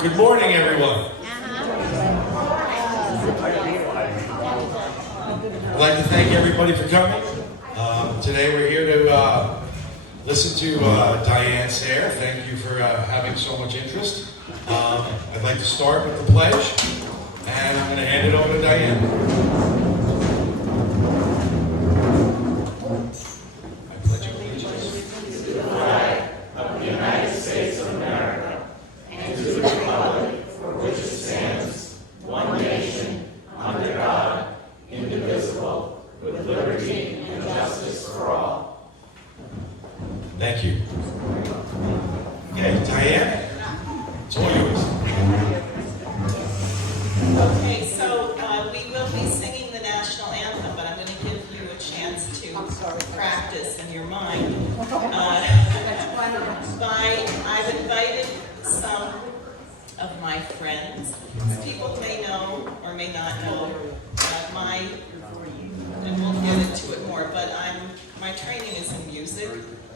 Good morning, everyone. I'd like to thank everybody for coming. Today we're here to listen to Diane Sayre. Thank you for having so much interest. I'd like to start with the pledge, and I'm going to hand it over to Diane. I pledge allegiance to the flag of the United States of America and to the republic for which it stands, one nation, under God, indivisible, with liberty and justice for all. Thank you. Okay, Diane, it's all yours. Okay, so we will be singing the National Anthem, but I'm going to give you a chance to practice in your mind. I've invited some of my friends. People may know or may not know and we'll get into it more, but my training is in music.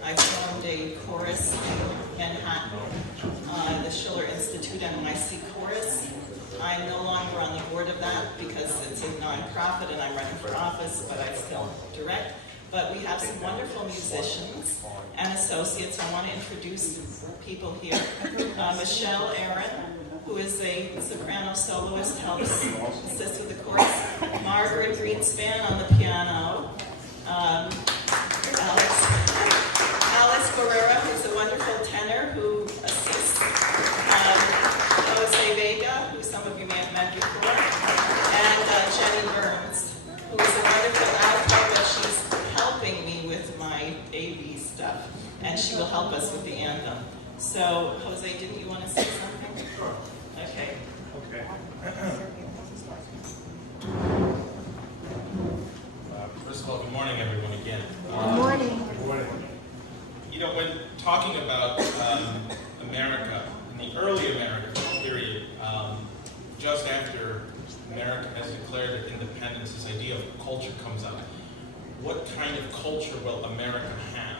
I formed a chorus in Manhattan, the Schiller Institute NYC Chorus. I'm no longer on the board of that because it's a nonprofit and I'm running for office, but I still direct. But we have some wonderful musicians and associates. I want to introduce people here. Michelle Aaron, who is a soprano soloist, helps assist with the chorus. Margaret Greenspan on the piano. Alice Guerrera, who's a wonderful tenor who assists. Jose Vega, who some of you may have met before. And Jenny Burns, who is a wonderful alto, but she's helping me with my AV stuff. And she will help us with the anthem. So, Jose, didn't you want to say something? Sure. Okay. First of all, good morning, everyone, again. Good morning. Good morning. You know, when talking about America, in the early American period, just after America has declared its independence, this idea of culture comes up. What kind of culture will America have?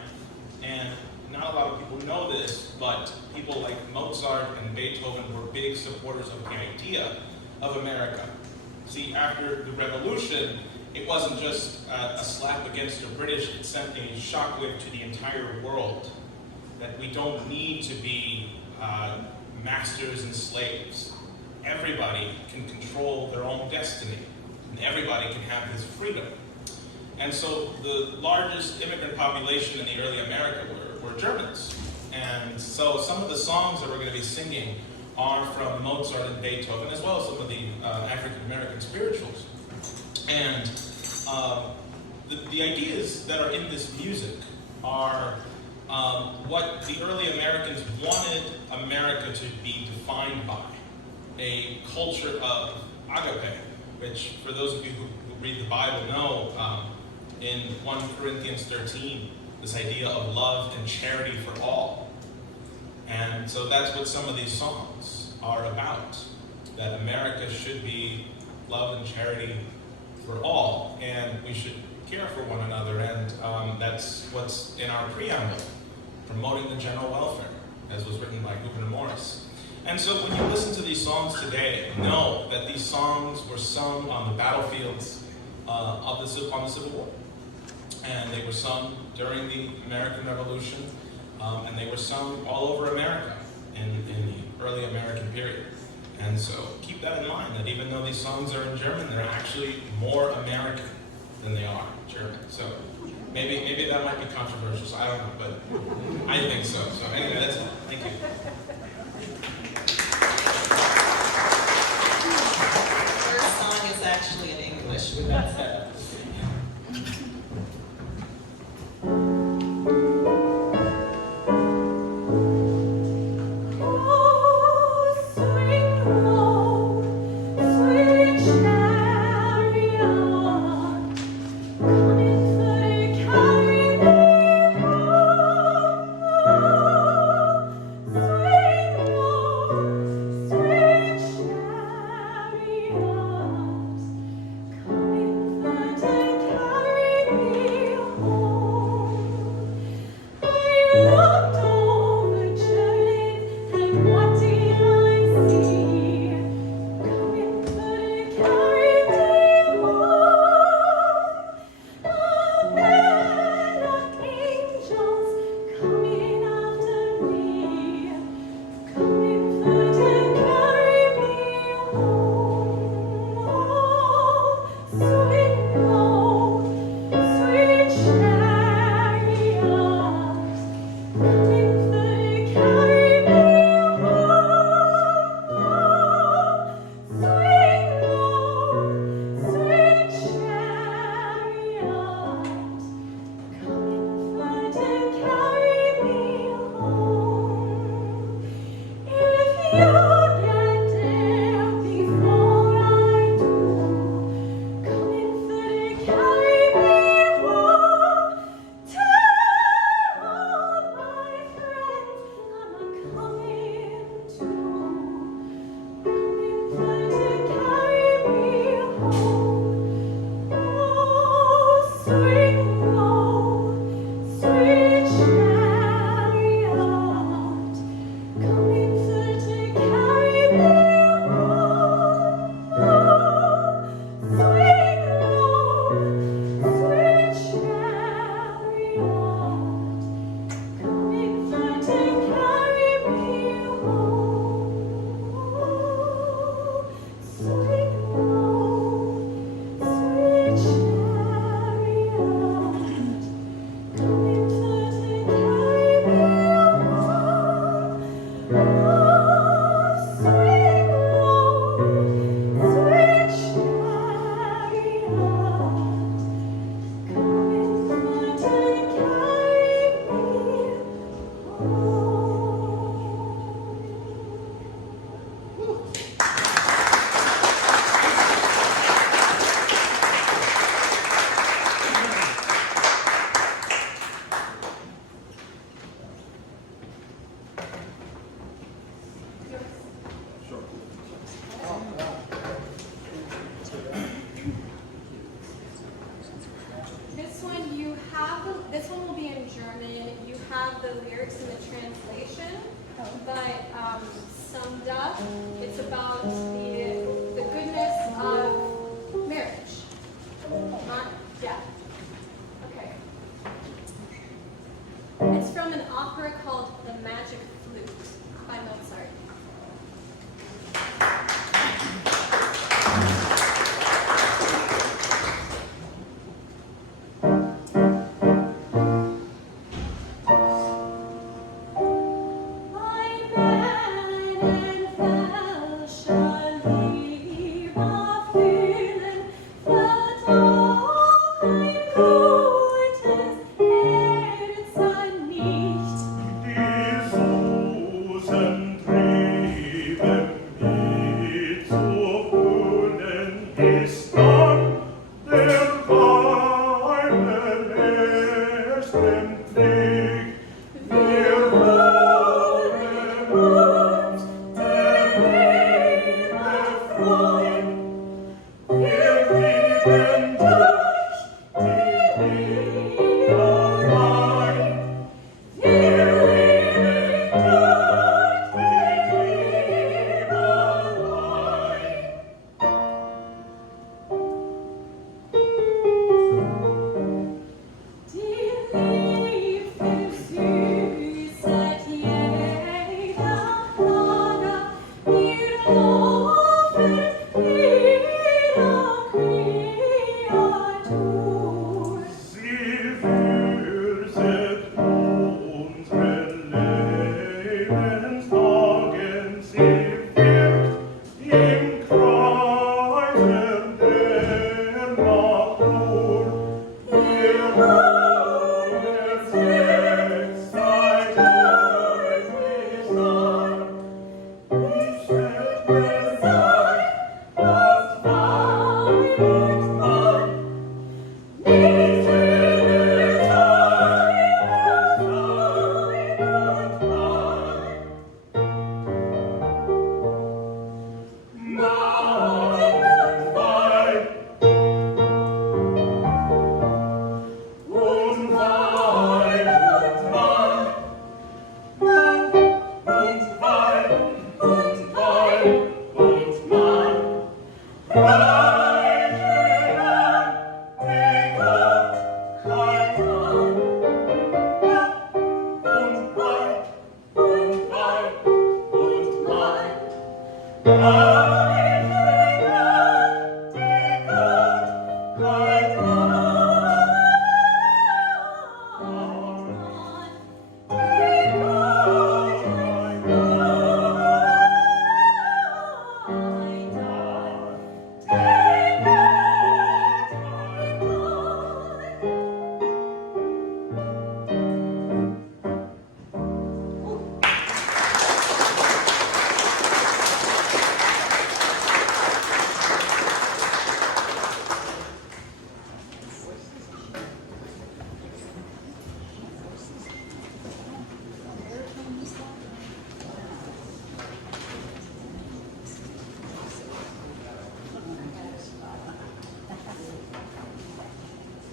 And not a lot of people know this, but people like Mozart and Beethoven were big supporters of the idea of America. See, after the Revolution, it wasn't just a slap against the British, it sent a shockwave to the entire world that we don't need to be masters and slaves. Everybody can control their own destiny, and everybody can have this freedom. And so the largest immigrant population in the early America were Germans. And so some of the songs that we're going to be singing are from Mozart and Beethoven, as well as some of the African-American spirituals. And the ideas that are in this music are what the early Americans wanted America to be defined by. A culture of agape, which for those of you who read the Bible know, in 1 Corinthians 13, this idea of love and charity for all. And so that's what some of these songs are about, that America should be love and charity for all, and we should care for one another, and that's what's in our preamble, promoting the general welfare, as was written by Gouverneur Morris. And so when you listen to these songs today, know that these songs were sung on the battlefields on the Civil War. And they were sung during the American Revolution, and they were sung all over America in the early American period. And so keep that in mind, that even though these songs are in German, they're actually more American than they are German. So maybe that might be controversial, so I don't know, but I think so. So anyway, that's it. Thank you. The first song is actually in English with that said. Sweet chariot, about the lyrics and the translation, but summed up, it's about the goodness of marriage, not death. Okay. It's from an opera called The Magic Flute by Mozart.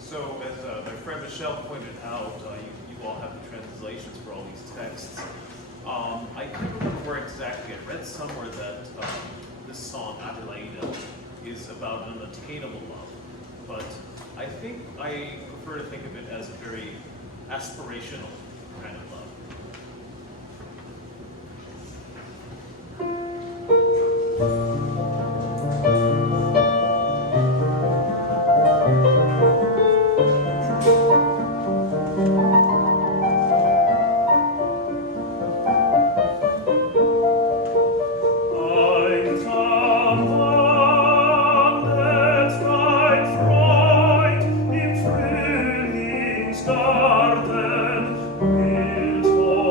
So, as my friend Michelle pointed out, you all have the translations for all these texts. I can't remember where exactly. I read somewhere that this song, Amelia, is about an unattainable love. But I think I prefer to think of it as a very aspirational kind of love. Starten, wild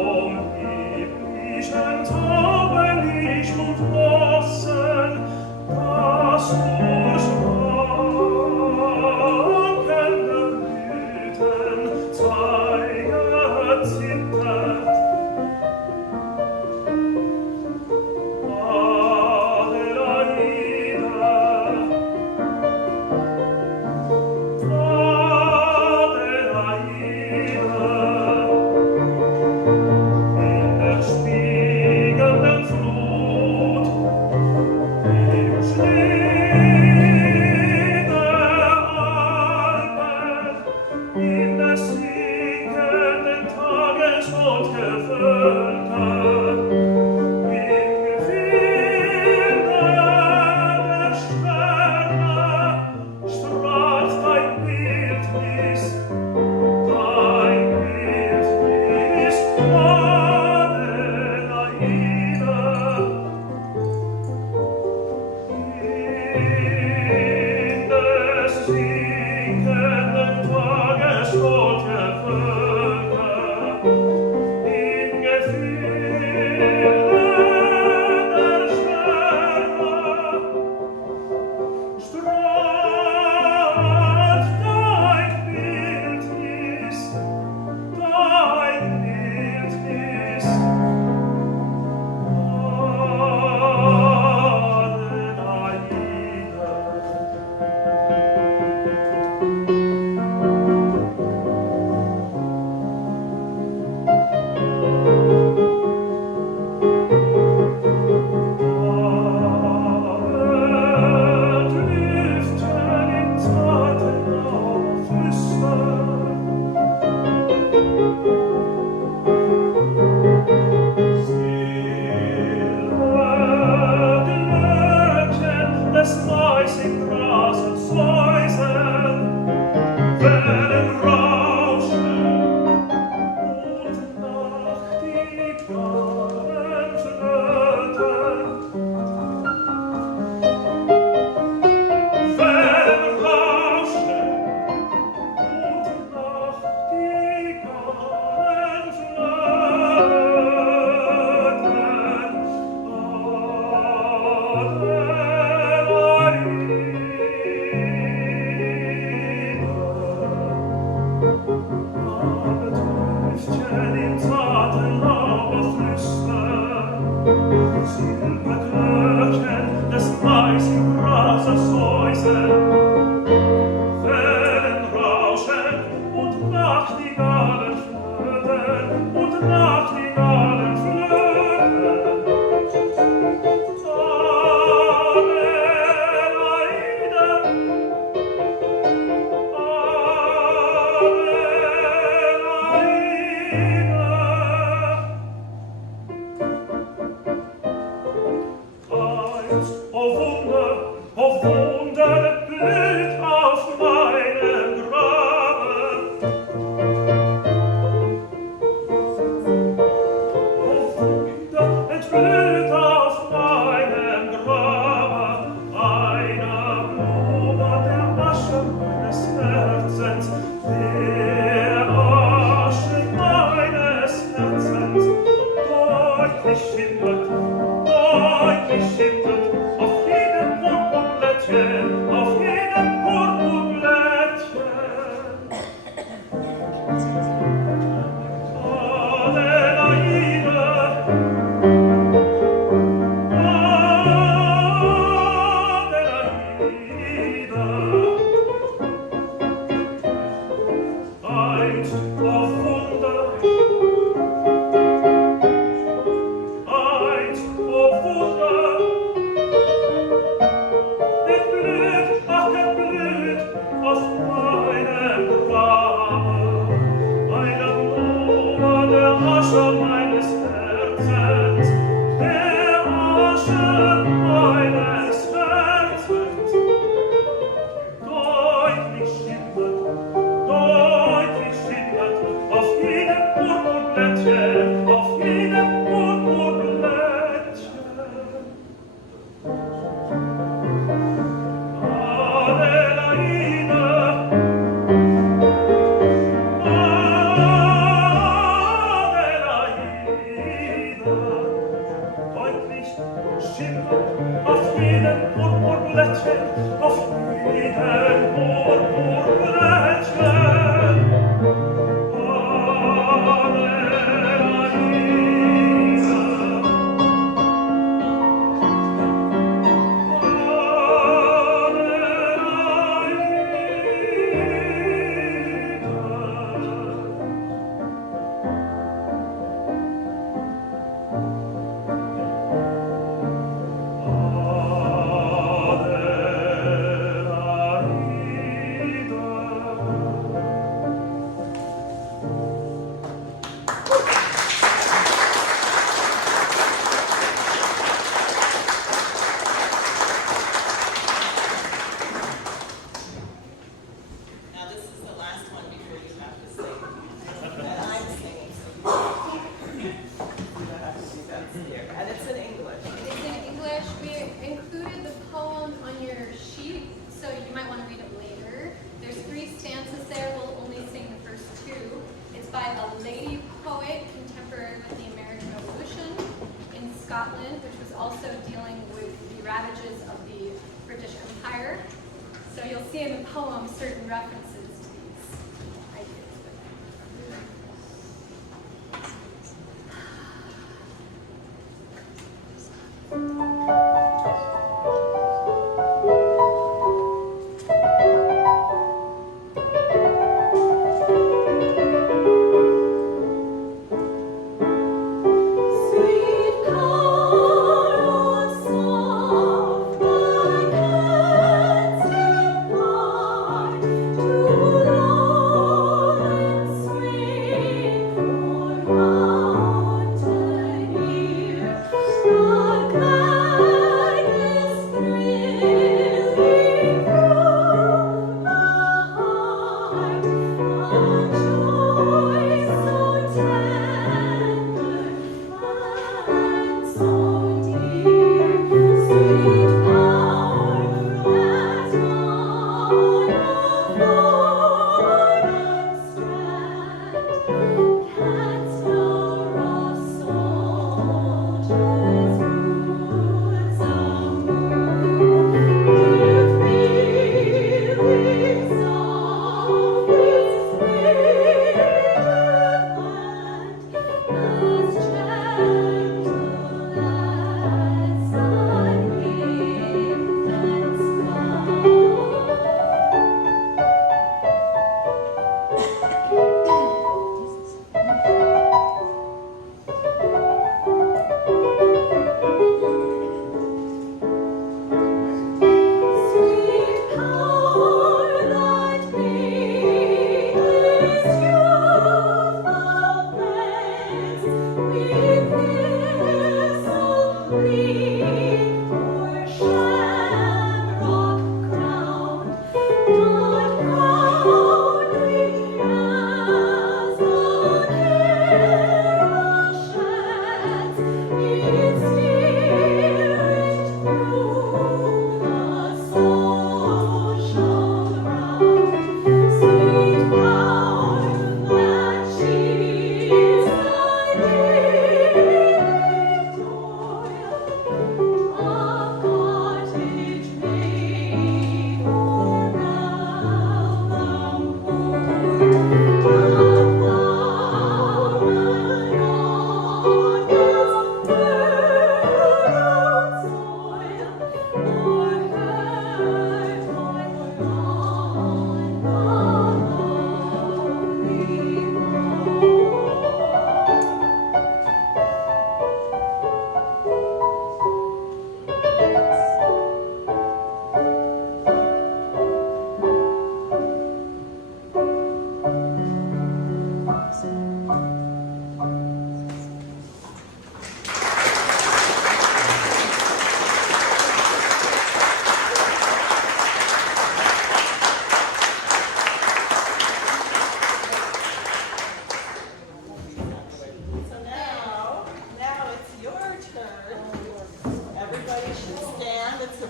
Scotland, which was also dealing with the ravages of the British Empire. So you'll see in the poem certain references to these ideas.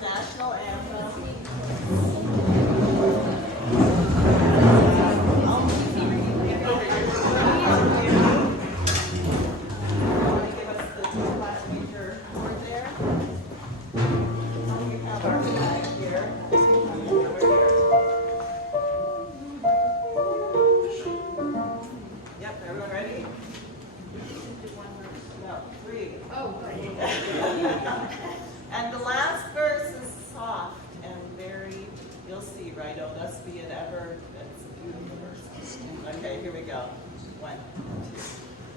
National Anthem. Give us the last major word there. We have our flag here. We're here. Yep, everyone ready? No, 3. Oh, And the last verse is soft and very, you'll see, right? Oh, thus be it ever. That's a beautiful verse. Okay, here we go. 1, 2.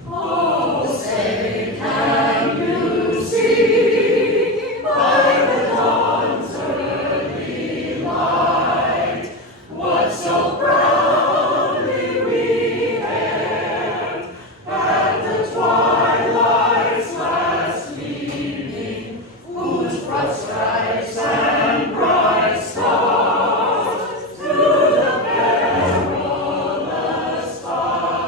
Oh, say, can you see by the dawn's early light what so proudly we hailed at the twilight's last gleaming, whose broad stripes and bright stars through the perilous fight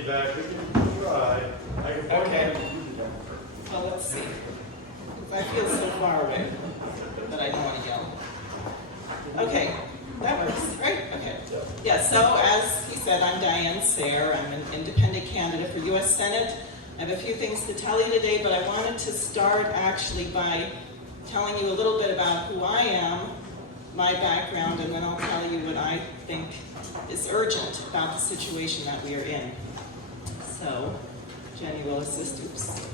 feedback, we can try. I can point Okay. out. Well, let's see. I feel so far away that I don't want to yell. Okay, that works, right? Okay. Yeah, so as he said, I'm Diane Sayre. I'm an independent candidate for U.S. Senate. I have a few things to tell you today, but I wanted to start actually by telling you a little bit about who I am, my background, and then I'll tell you what I think is urgent about the situation that we are in. So, Jenny will assist. Oops.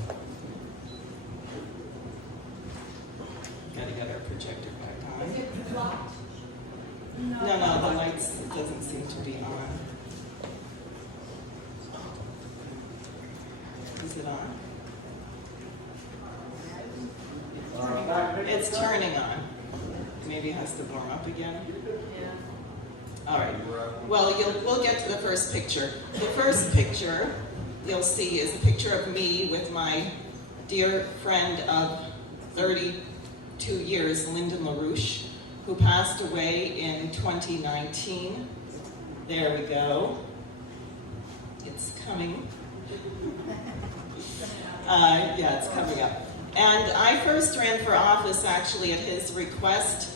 Gotta get our projector back on. Is it blocked? No, the lights, it doesn't seem to be on. Is it on? It's turning on. Maybe it has to warm up again. All right. Well, we'll get to the first picture. The first picture you'll see is a picture of me with my dear friend of 32 years, Lyndon LaRouche, who passed away in 2019. There we go. It's coming. Yeah, it's coming up. And I first ran for office actually at his request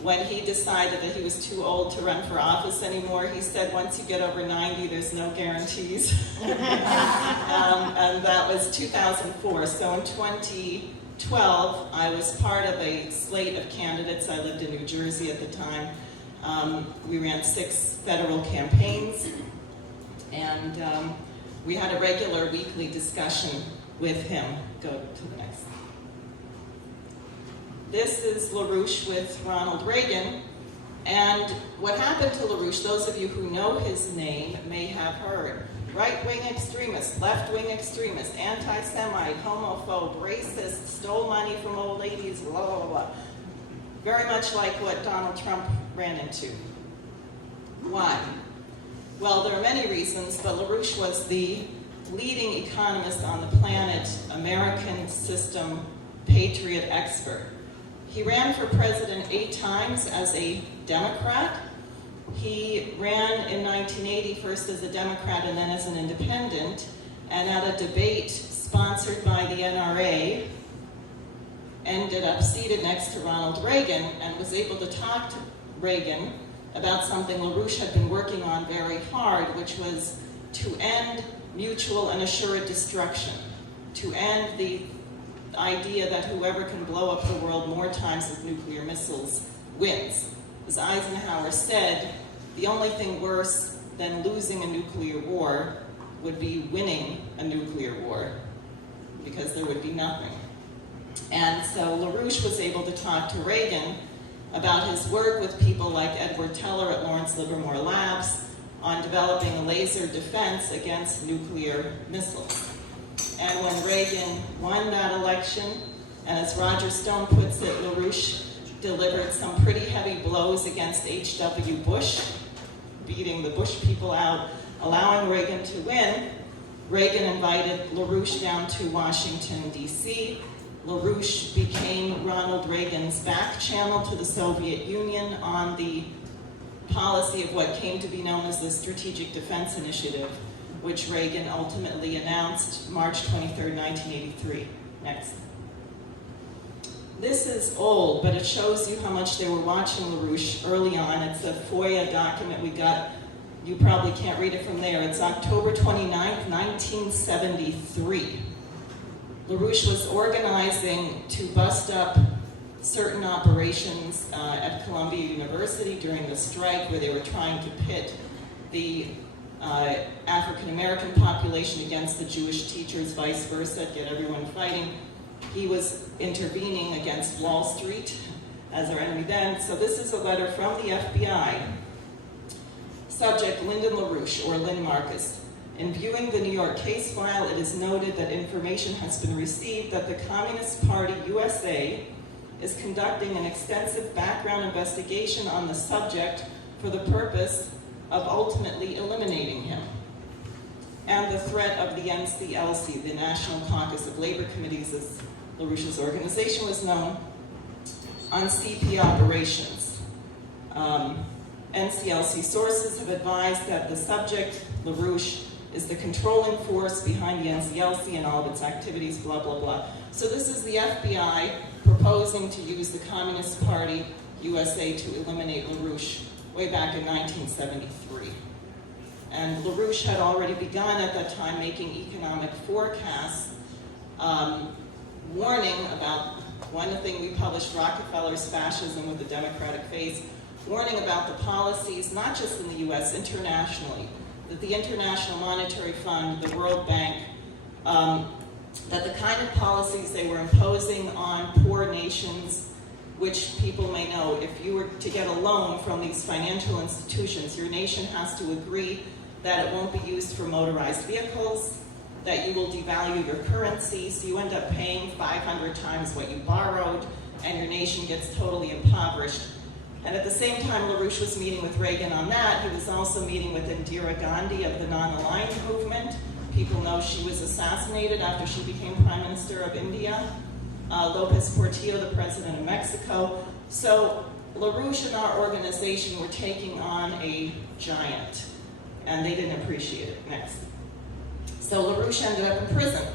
when he decided that he was too old to run for office anymore. He said once you get over 90, there's no guarantees. And that was 2004. So in 2012, I was part of a slate of candidates. I lived in New Jersey at the time. We ran 6 federal campaigns. And we had a regular weekly discussion with him. Go to the next. This is LaRouche with Ronald Reagan. And what happened to LaRouche, those of you who know his name may have heard. Right-wing extremist, left-wing extremist, anti-Semite, homophobe, racist, stole money from old ladies, blah, blah, blah. Very much like what Donald Trump ran into. Why? Well, there are many reasons, but LaRouche was the leading economist on the planet, American system patriot expert. He ran for president 8 times as a Democrat. He ran in 1980 first as a Democrat and then as an independent, and at a debate sponsored by the NRA, ended up seated next to Ronald Reagan and was able to talk to Reagan about something LaRouche had been working on very hard, which was to end mutual and assured destruction, to end the idea that whoever can blow up the world more times with nuclear missiles wins. As Eisenhower said, the only thing worse than losing a nuclear war would be winning a nuclear war, because there would be nothing. And so LaRouche was able to talk to Reagan about his work with people like Edward Teller at Lawrence Livermore Labs on developing a laser defense against nuclear missiles. And when Reagan won that election, and as Roger Stone puts it, LaRouche delivered some pretty heavy blows against H.W. Bush, beating the Bush people out, allowing Reagan to win. Reagan invited LaRouche down to Washington, D.C. LaRouche became Ronald Reagan's back channel to the Soviet Union on the policy of what came to be known as the Strategic Defense Initiative, which Reagan ultimately announced March 23, 1983. Next. This is old, but it shows you how much they were watching LaRouche early on. It's a FOIA document we got. You probably can't read it from there. It's October 29, 1973. LaRouche was organizing to bust up certain operations at Columbia University during the strike, where they were trying to pit the African American population against the Jewish teachers, vice versa, get everyone fighting. He was intervening against Wall Street as our enemy then. So this is a letter from the FBI. Subject, Lyndon LaRouche, or Lynn Marcus. In viewing the New York case file, it is noted that information has been received that the Communist Party USA is conducting an extensive background investigation on the subject for the purpose of ultimately eliminating him. And the threat of the NCLC, the National Caucus of Labor Committees, as LaRouche's organization was known, on CP operations. NCLC sources have advised that the subject, LaRouche, is the controlling force behind the NCLC and all of its activities, blah, blah, blah. So this is the FBI proposing to use the Communist Party USA to eliminate LaRouche way back in 1973. And LaRouche had already begun at that time making economic forecasts, warning about one thing we published, Rockefeller's Fascism with a Democratic Face, warning about the policies, not just in the US, internationally, that the International Monetary Fund, the World Bank, that the kind of policies they were imposing on poor nations, which people may know, if you were to get a loan from these financial institutions, your nation has to agree that it won't be used for motorized vehicles, that you will devalue your currency, so you end up paying 500 times what you borrowed, and your nation gets totally impoverished. And at the same time LaRouche was meeting with Reagan on that, he was also meeting with Indira Gandhi of the Non-Aligned Movement. People know she was assassinated after she became Prime Minister of India. Lopez Portillo, the President of Mexico. So LaRouche and our organization were taking on a giant, and they didn't appreciate it. Next. So LaRouche ended up in prison.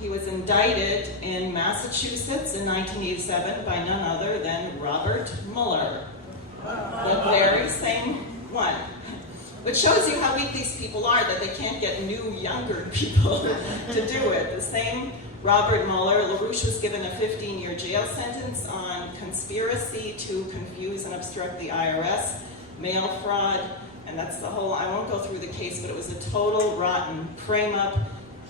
He was indicted in Massachusetts in 1987 by none other than Robert Mueller, the very same one. Which shows you how weak these people are, that they can't get new, younger people to do it. The same Robert Mueller. LaRouche was given a 15-year jail sentence on conspiracy to confuse and obstruct the IRS, mail fraud, and that's the whole, I won't go through the case, but it was a total rotten frame-up.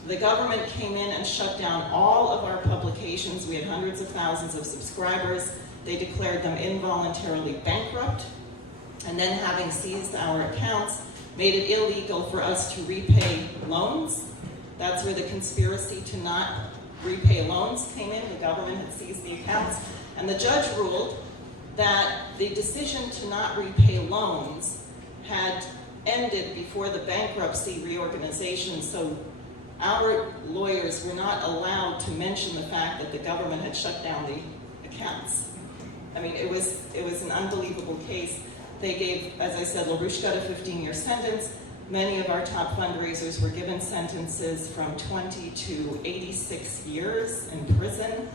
The government came in and shut down all of our publications. We had hundreds of thousands of subscribers. They declared them involuntarily bankrupt, and then having seized our accounts, made it illegal for us to repay loans. That's where the conspiracy to not repay loans came in. The government had seized the accounts, and the judge ruled that the decision to not repay loans had ended before the bankruptcy reorganization, so our lawyers were not allowed to mention the fact that the government had shut down the accounts. I mean, it was an unbelievable case. They gave, as I said, LaRouche got a 15-year sentence. Many of our top fundraisers were given sentences from 20 to 86 years in prison.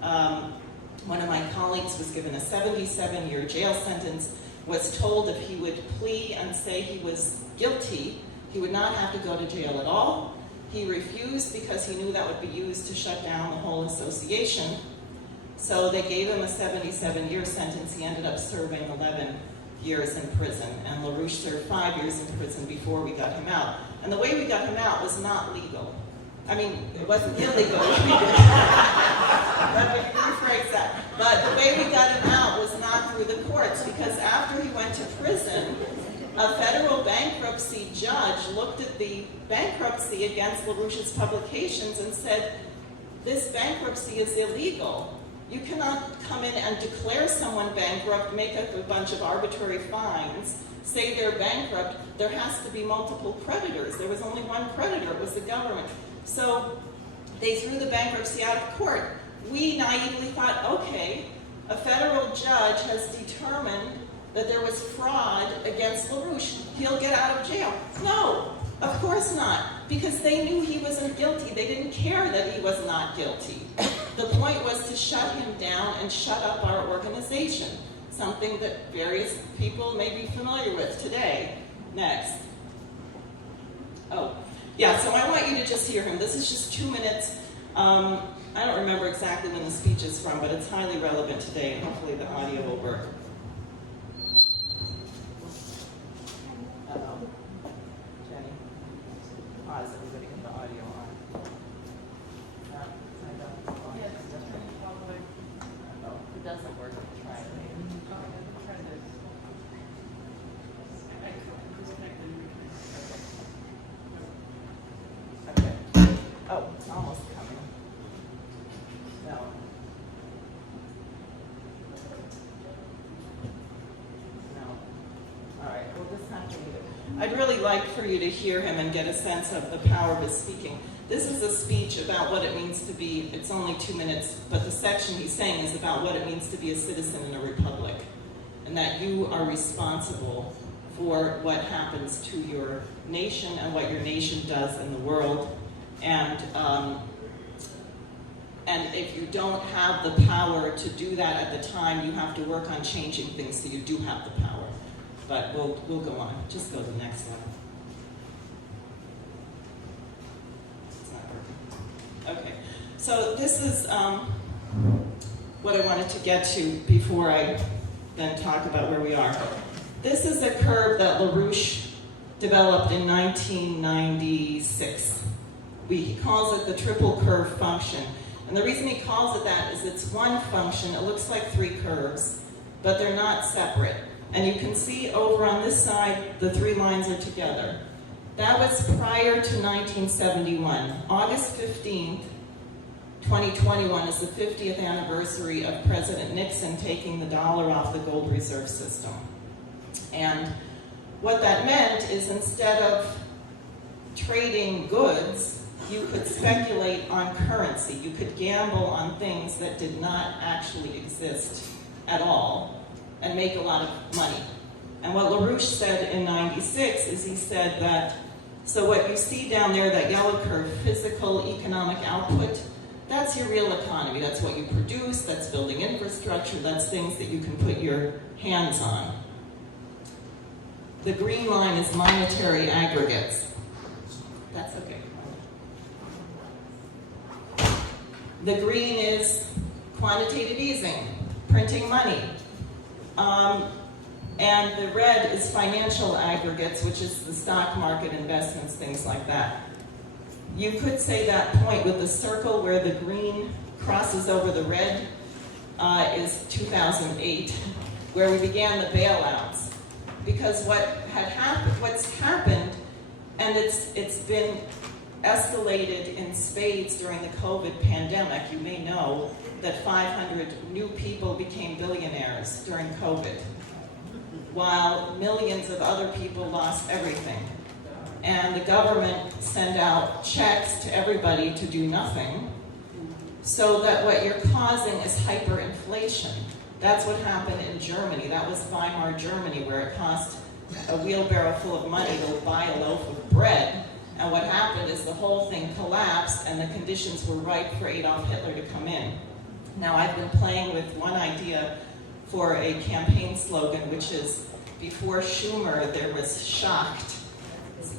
One of my colleagues was given a 77-year jail sentence, was told if he would plea and say he was guilty, he would not have to go to jail at all. He refused because he knew that would be used to shut down the whole association. So they gave him a 77-year sentence. He ended up serving 11 years in prison, and LaRouche served 5 years in prison before we got him out. And the way we got him out was not legal. I mean, it wasn't illegal. Let me rephrase that. But the way we got him out was not through the courts, because after he went to prison, a federal bankruptcy judge looked at the bankruptcy against LaRouche's publications and said, this bankruptcy is illegal. You cannot come in and declare someone bankrupt, make up a bunch of arbitrary fines, say they're bankrupt. There has to be multiple creditors. There was only one creditor, it was the government. So they threw the bankruptcy out of court. We naively thought, okay, a federal judge has determined that there was fraud against LaRouche. He'll get out of jail. No, of course not, because they knew he wasn't guilty. They didn't care that he was not guilty. The point was to shut him down and shut up our organization, something that various people may be familiar with today. Next. Oh, yeah, so I want you to just hear him. This is just 2 minutes. I don't remember exactly when the speech is from, but it's highly relevant today, and hopefully the audio will work. Uh-oh. Jenny, pause, everybody get the audio on. It doesn't work. Try it. Okay. Oh, it's almost coming. No. All right, we'll just have to leave it. I'd really like for you to hear him and get a sense of the power of his speaking. This is a speech about what it means to be, it's only 2 minutes, but the section he's saying is about what it means to be a citizen in a republic, and that you are responsible for what happens to your nation and what your nation does in the world. And if you don't have the power to do that at the time, you have to work on changing things so you do have the power. But we'll go on. Just go to the next one. It's not working. Okay. So this is what I wanted to get to before I then talk about where we are. This is a curve that LaRouche developed in 1996. He calls it the triple curve function. And the reason he calls it that is it's one function. It looks like three curves, but they're not separate. And you can see over on this side, the three lines are together. That was prior to 1971. August 15th, 2021 is the 50th anniversary of President Nixon taking the dollar off the gold reserve system. And what that meant is instead of trading goods, you could speculate on currency. You could gamble on things that did not actually exist at all and make a lot of money. And what LaRouche said in 96 is he said that, so what you see down there, that yellow curve, physical economic output, that's your real economy. That's what you produce, that's building infrastructure, that's things that you can put your hands on. The green line is monetary aggregates. That's okay. The green is quantitative easing, printing money. And the red is financial aggregates, which is the stock market, investments, things like that. You could say that point with the circle where the green crosses over the red is 2008, where we began the bailouts. Because what's happened, and it's been escalated in spades during the COVID pandemic. You may know that 500 new people became billionaires during COVID, while millions of other people lost everything. And the government sent out checks to everybody to do nothing, so that what you're causing is hyperinflation. That's what happened in Germany. That was Weimar Germany, where it cost a wheelbarrow full of money to buy a loaf of bread. And what happened is the whole thing collapsed and the conditions were ripe for Adolf Hitler to come in. Now, I've been playing with one idea for a campaign slogan, which is, before Schumer, there was Schacht.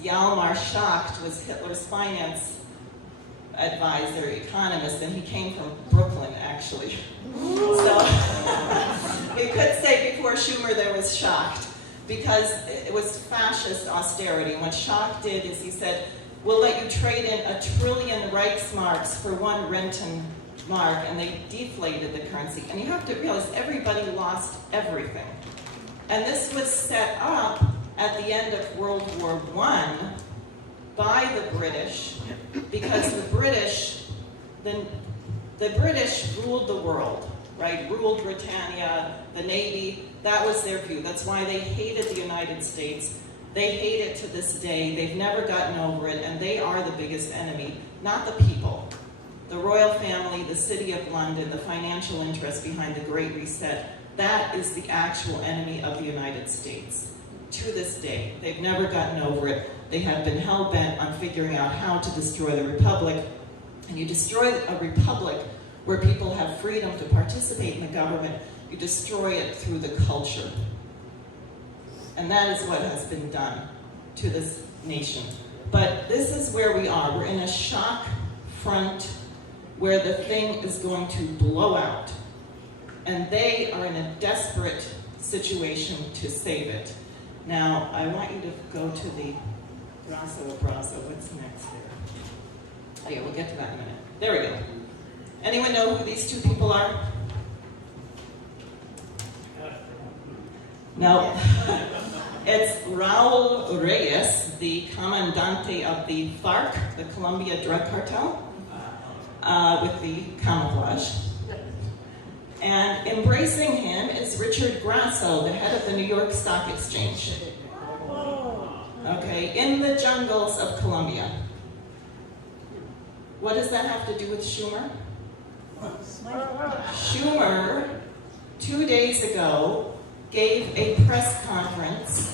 Hjalmar Schacht was Hitler's finance advisor, economist, and he came from Brooklyn, actually. So, we could say before Schumer, there was Schacht, because it was fascist austerity. And what Schacht did is he said, we'll let you trade in 1 trillion Reichsmarks for 1 Rentenmark, and they deflated the currency. And you have to realize everybody lost everything. And this was set up at the end of World War I by the British, because the British ruled the world, right? Ruled Britannia, the Navy. That was their view. That's why they hated the United States. They hate it to this day. They've never gotten over it, and they are the biggest enemy, not the people. The royal family, the City of London, the financial interests behind the Great Reset, that is the actual enemy of the United States. To this day, they've never gotten over it. They have been hell-bent on figuring out how to destroy the republic. And you destroy a republic where people have freedom to participate in the government, you destroy it through the culture. And that is what has been done to this nation. But this is where we are. We're in a shock front where the thing is going to blow out. And they are in a desperate situation to save it. Now, I want you to go to the Brasso. What's next there? Oh yeah, we'll get to that in a minute. There we go. Anyone know who these two people are? No. It's Raul Reyes, the comandante of the FARC, the Colombia drug cartel, with the camouflage. And embracing him is Richard Grasso, the head of the New York Stock Exchange. Okay, in the jungles of Colombia. What does that have to do with Schumer? Schumer, 2 days ago, gave a press conference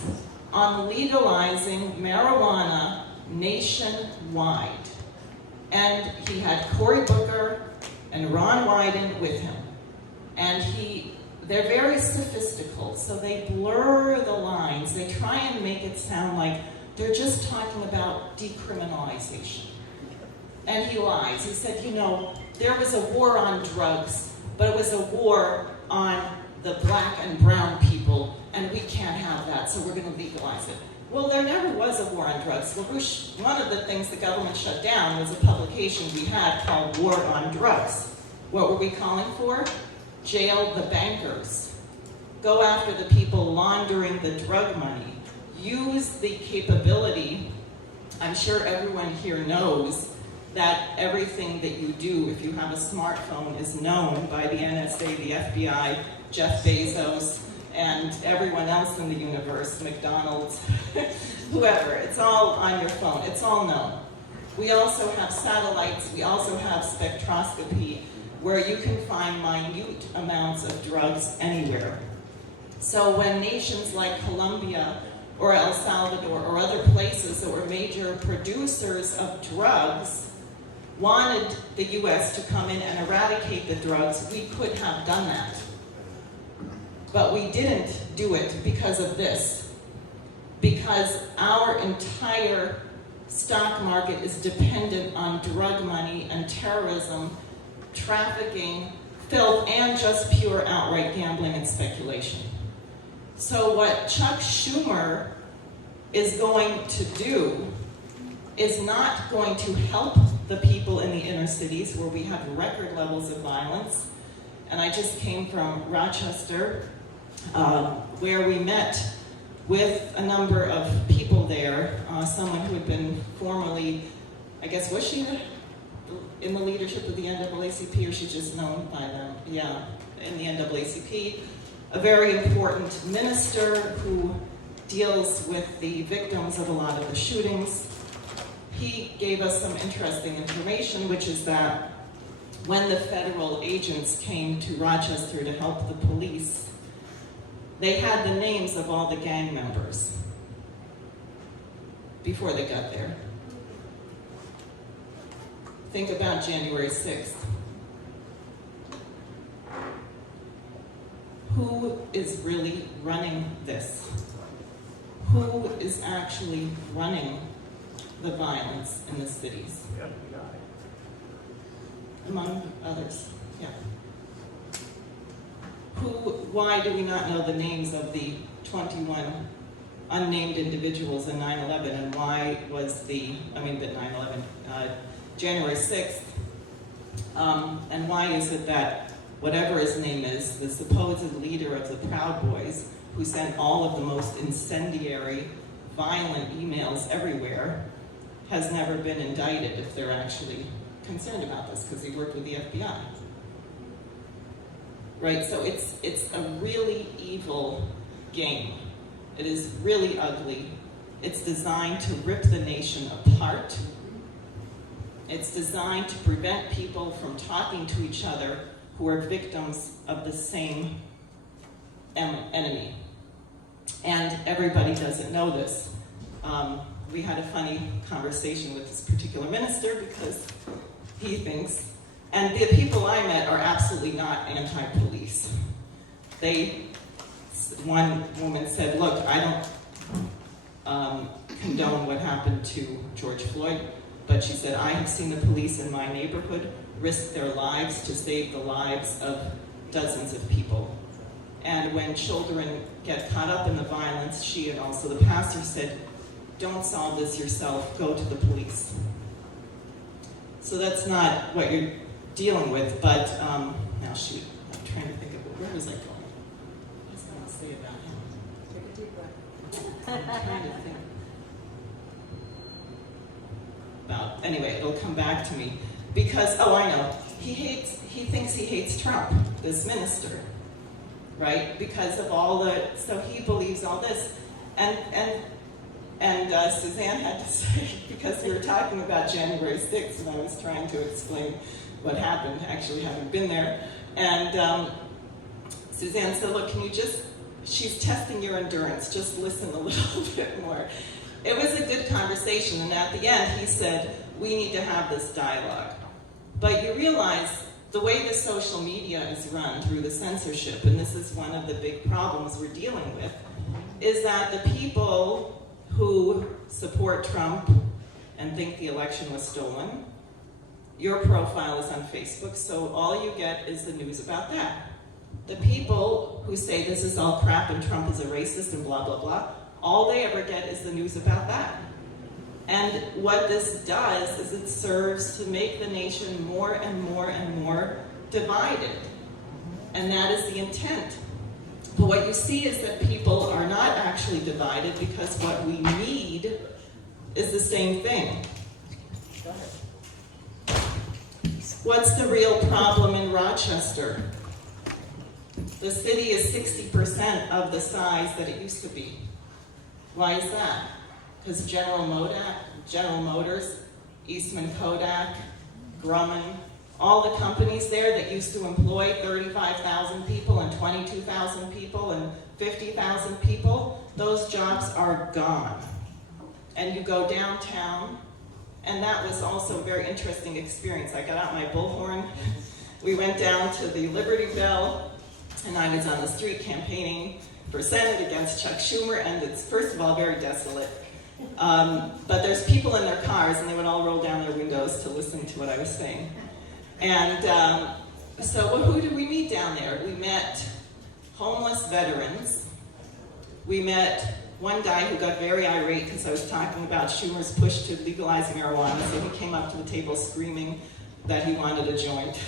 on legalizing marijuana nationwide. And he had Cory Booker and Ron Wyden with him. And they're very sophistical, so they blur the lines. They try and make it sound like they're just talking about decriminalization. And he lies. He said, there was a war on drugs, but it was a war on the black and brown people, and we can't have that, so we're going to legalize it. Well, there never was a war on drugs. LaRouche, one of the things the government shut down was a publication we had called War on Drugs. What were we calling for? Jail the bankers. Go after the people laundering the drug money. Use the capability. I'm sure everyone here knows that everything that you do, if you have a smartphone, is known by the NSA, the FBI, Jeff Bezos, and everyone else in the universe, McDonald's, whoever. It's all on your phone. It's all known. We also have satellites. We also have spectroscopy, where you can find minute amounts of drugs anywhere. So when nations like Colombia or El Salvador or other places that were major producers of drugs wanted the U.S. to come in and eradicate the drugs, we could have done that. But we didn't do it because of this. Because our entire stock market is dependent on drug money and terrorism, trafficking, filth, and just pure outright gambling and speculation. So what Chuck Schumer is going to do is not going to help the people in the inner cities where we have record levels of violence. And I just came from Rochester, where we met with a number of people there, someone who had been formerly, I guess, was she in the leadership of the NAACP, or she's just known by them? Yeah, in the NAACP. A very important minister who deals with the victims of a lot of the shootings. He gave us some interesting information, which is that when the federal agents came to Rochester to help the police, they had the names of all the gang members before they got there. Think about January 6th. Who is really running this? Who is actually running the violence in the cities? Yeah. Among others, yeah. Why do we not know the names of the 21 unnamed individuals in 9/11, and why was January 6th, and why is it that whatever his name is, the supposed leader of the Proud Boys, who sent all of the most incendiary, violent emails everywhere, has never been indicted if they're actually concerned about this, because he worked with the FBI. Right, so it's a really evil game. It is really ugly. It's designed to rip the nation apart. It's designed to prevent people from talking to each other who are victims of the same enemy. And everybody doesn't know this. We had a funny conversation with this particular minister because he thinks, and the people I met are absolutely not anti-police. One woman said, look, I don't condone what happened to George Floyd, but she said, I have seen the police in my neighborhood risk their lives to save the lives of dozens of people. And when children get caught up in the violence, she and also the pastor said, don't solve this yourself, go to the police. So that's not what you're dealing with, but now shoot, I'm trying to think of where was I going? What was I going to say about him? Take a deep breath. I'm trying to think about, anyway, it'll come back to me. Because, oh, I know, he thinks he hates Trump, this minister, right? Because of so he believes all this. And Suzanne had to say, because we were talking about January 6th, and I was trying to explain what happened, actually having been there. And Suzanne said, look, can you just she's testing your endurance. Just listen a little bit more. It was a good conversation, and at the end he said, we need to have this dialogue. But you realize the way the social media is run through the censorship, and this is one of the big problems we're dealing with, is that the people who support Trump and think the election was stolen, your profile is on Facebook, so all you get is the news about that. The people who say this is all crap and Trump is a racist and blah, blah, blah, all they ever get is the news about that. And what this does is it serves to make the nation more and more and more divided. And that is the intent. But what you see is that people are not actually divided because what we need is the same thing. Go ahead. What's the real problem in Rochester? The city is 60% of the size that it used to be. Why is that? Because General Motors, Eastman Kodak, Grumman, all the companies there that used to employ 35,000 people and 22,000 people and 50,000 people, those jobs are gone. And you go downtown, and that was also a very interesting experience. I got out my bullhorn, we went down to the Liberty Bell, and I was on the street campaigning for Senate against Chuck Schumer, and it's first of all very desolate. But there's people in their cars, and they would all roll down their windows to listen to what I was saying. And so who did we meet down there? We met homeless veterans. We met one guy who got very irate because I was talking about Schumer's push to legalize marijuana, so he came up to the table screaming that he wanted a joint.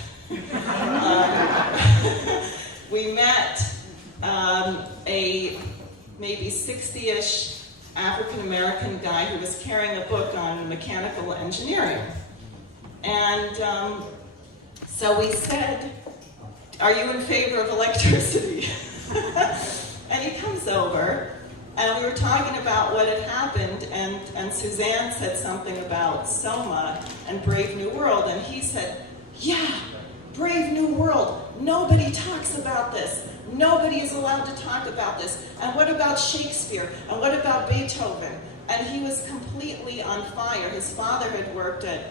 We met a maybe 60-ish African-American guy who was carrying a book on mechanical engineering. And so we said, are you in favor of electricity? And he comes over, and we were talking about what had happened, and Suzanne said something about Soma and Brave New World, and he said, yeah, Brave New World, nobody talks about this. Nobody is allowed to talk about this. And what about Shakespeare? And what about Beethoven? And he was completely on fire. His father had worked at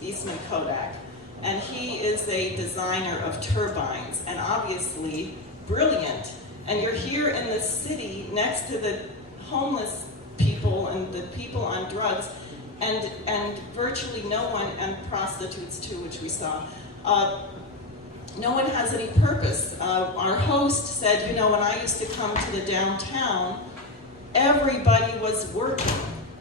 Eastman Kodak, and he is a designer of turbines, and obviously brilliant. And you're here in this city next to the homeless people and the people on drugs, and virtually no one, and prostitutes too, which we saw. No one has any purpose. Our host said, you know, when I used to come to the downtown, everybody was working.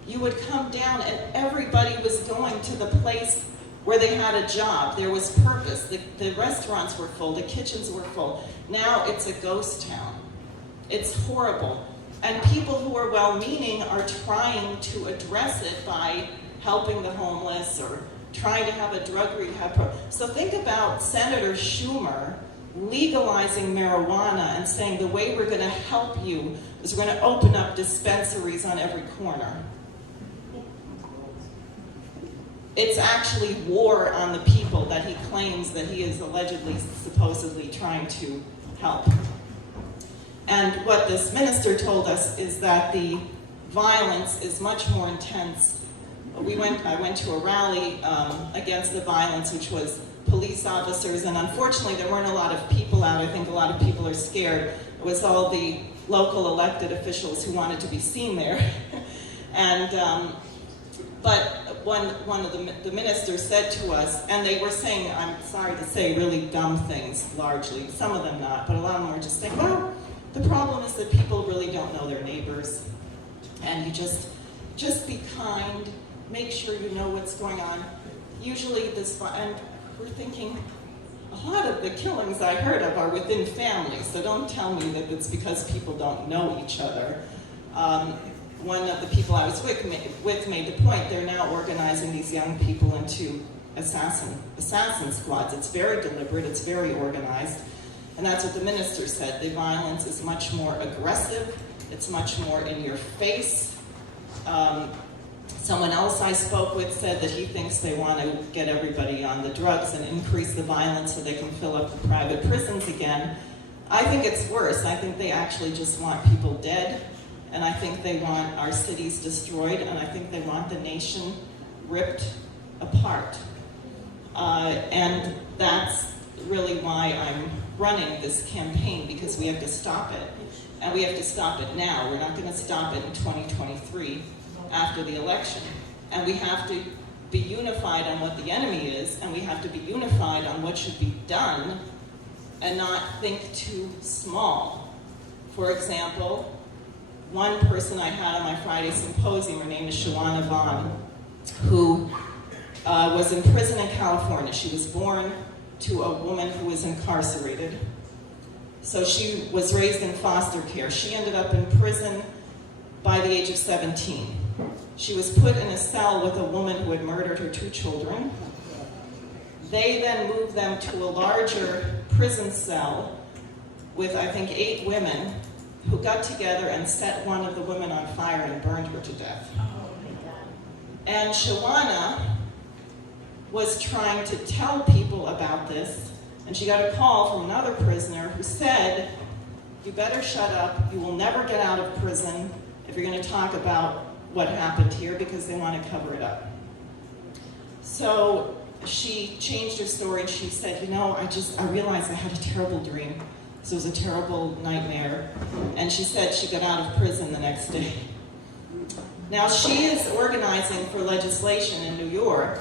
You would come down and everybody was going to the place where they had a job. There was purpose. The restaurants were full, the kitchens were full. Now it's a ghost town. It's horrible. And people who are well-meaning are trying to address it by helping the homeless or trying to have a drug rehab program. So think about Senator Schumer legalizing marijuana and saying the way we're going to help you is we're going to open up dispensaries on every corner. It's actually war on the people that he claims that he is allegedly, supposedly trying to help. And what this minister told us is that the violence is much more intense. I went to a rally against the violence, which was police officers, and unfortunately there weren't a lot of people out. I think a lot of people are scared. It was all the local elected officials who wanted to be seen there. And but one of the ministers said to us, and they were saying, I'm sorry to say, really dumb things, largely. Some of them not, but a lot of them were just saying, well, the problem is that people really don't know their neighbors, and you just be kind. Make sure you know what's going on. Usually and we're thinking, a lot of the killings I heard of are within families, so don't tell me that it's because people don't know each other. One of the people I was with made the point, they're now organizing these young people into assassin squads. It's very deliberate, it's very organized, and that's what the minister said. The violence is much more aggressive, it's much more in your face. Someone else I spoke with said that he thinks they want to get everybody on the drugs and increase the violence so they can fill up the private prisons again. I think it's worse. I think they actually just want people dead, and I think they want our cities destroyed, and I think they want the nation ripped apart. And that's really why I'm running this campaign, because we have to stop it. And we have to stop it now. We're not going to stop it in 2023 after the election. And we have to be unified on what the enemy is, and we have to be unified on what should be done, and not think too small. For example, one person I had on my Friday symposium, her name is Shawana Vaughn, who was in prison in California. She was born to a woman who was incarcerated. So she was raised in foster care. She ended up in prison by the age of 17. She was put in a cell with a woman who had murdered her 2 children. They then moved them to a larger prison cell with, I think, 8 women who got together and set one of the women on fire and burned her to death. And Shawana was trying to tell people about this, and she got a call from another prisoner who said, "You better shut up, you will never get out of prison if you're going to talk about what happened here," because they want to cover it up. So she changed her story, and she said, I realized I had a terrible dream. This was a terrible nightmare. And she said she got out of prison the next day. Now she is organizing for legislation in New York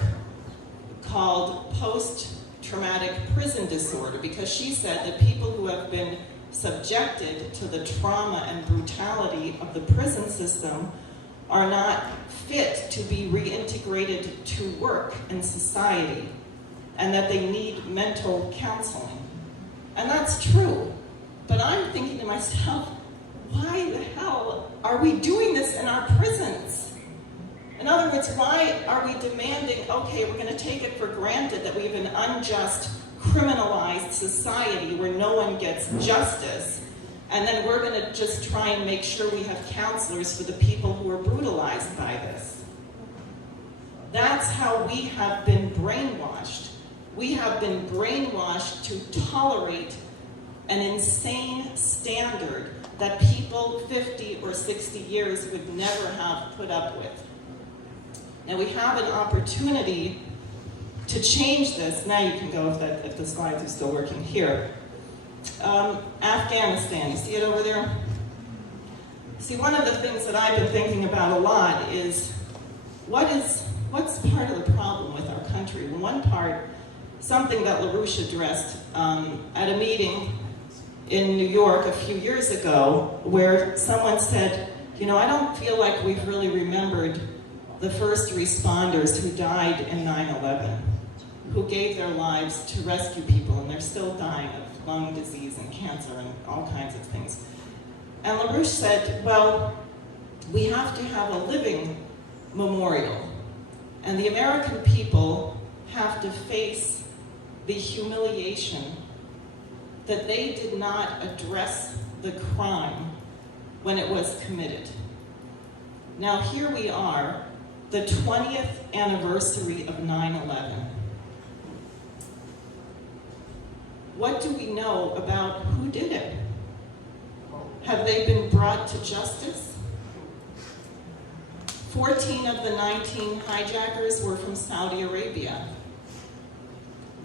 called post-traumatic prison disorder, because she said that people who have been subjected to the trauma and brutality of the prison system are not fit to be reintegrated to work in society, and that they need mental counseling. And that's true. But I'm thinking to myself, why the hell are we doing this in our prisons? In other words, why are we demanding, okay, we're going to take it for granted that we have an unjust, criminalized society where no one gets justice, and then we're going to just try and make sure we have counselors for the people who are brutalized by this. That's how we have been brainwashed. We have been brainwashed to tolerate an insane standard that people 50 or 60 years would never have put up with. Now we have an opportunity to change this. Now you can go if the slides are still working here. Afghanistan, you see it over there? See, one of the things that I've been thinking about a lot is what's part of the problem with our country? Well, one part, something that LaRouche addressed at a meeting in New York a few years ago, where someone said, I don't feel like we've really remembered the first responders who died in 9/11, who gave their lives to rescue people, and they're still dying of lung disease and cancer and all kinds of things. And LaRouche said, well, we have to have a living memorial. And the American people have to face the humiliation that they did not address the crime when it was committed. Now here we are, the 20th anniversary of 9/11. What do we know about who did it? Have they been brought to justice? 14 of the 19 hijackers were from Saudi Arabia.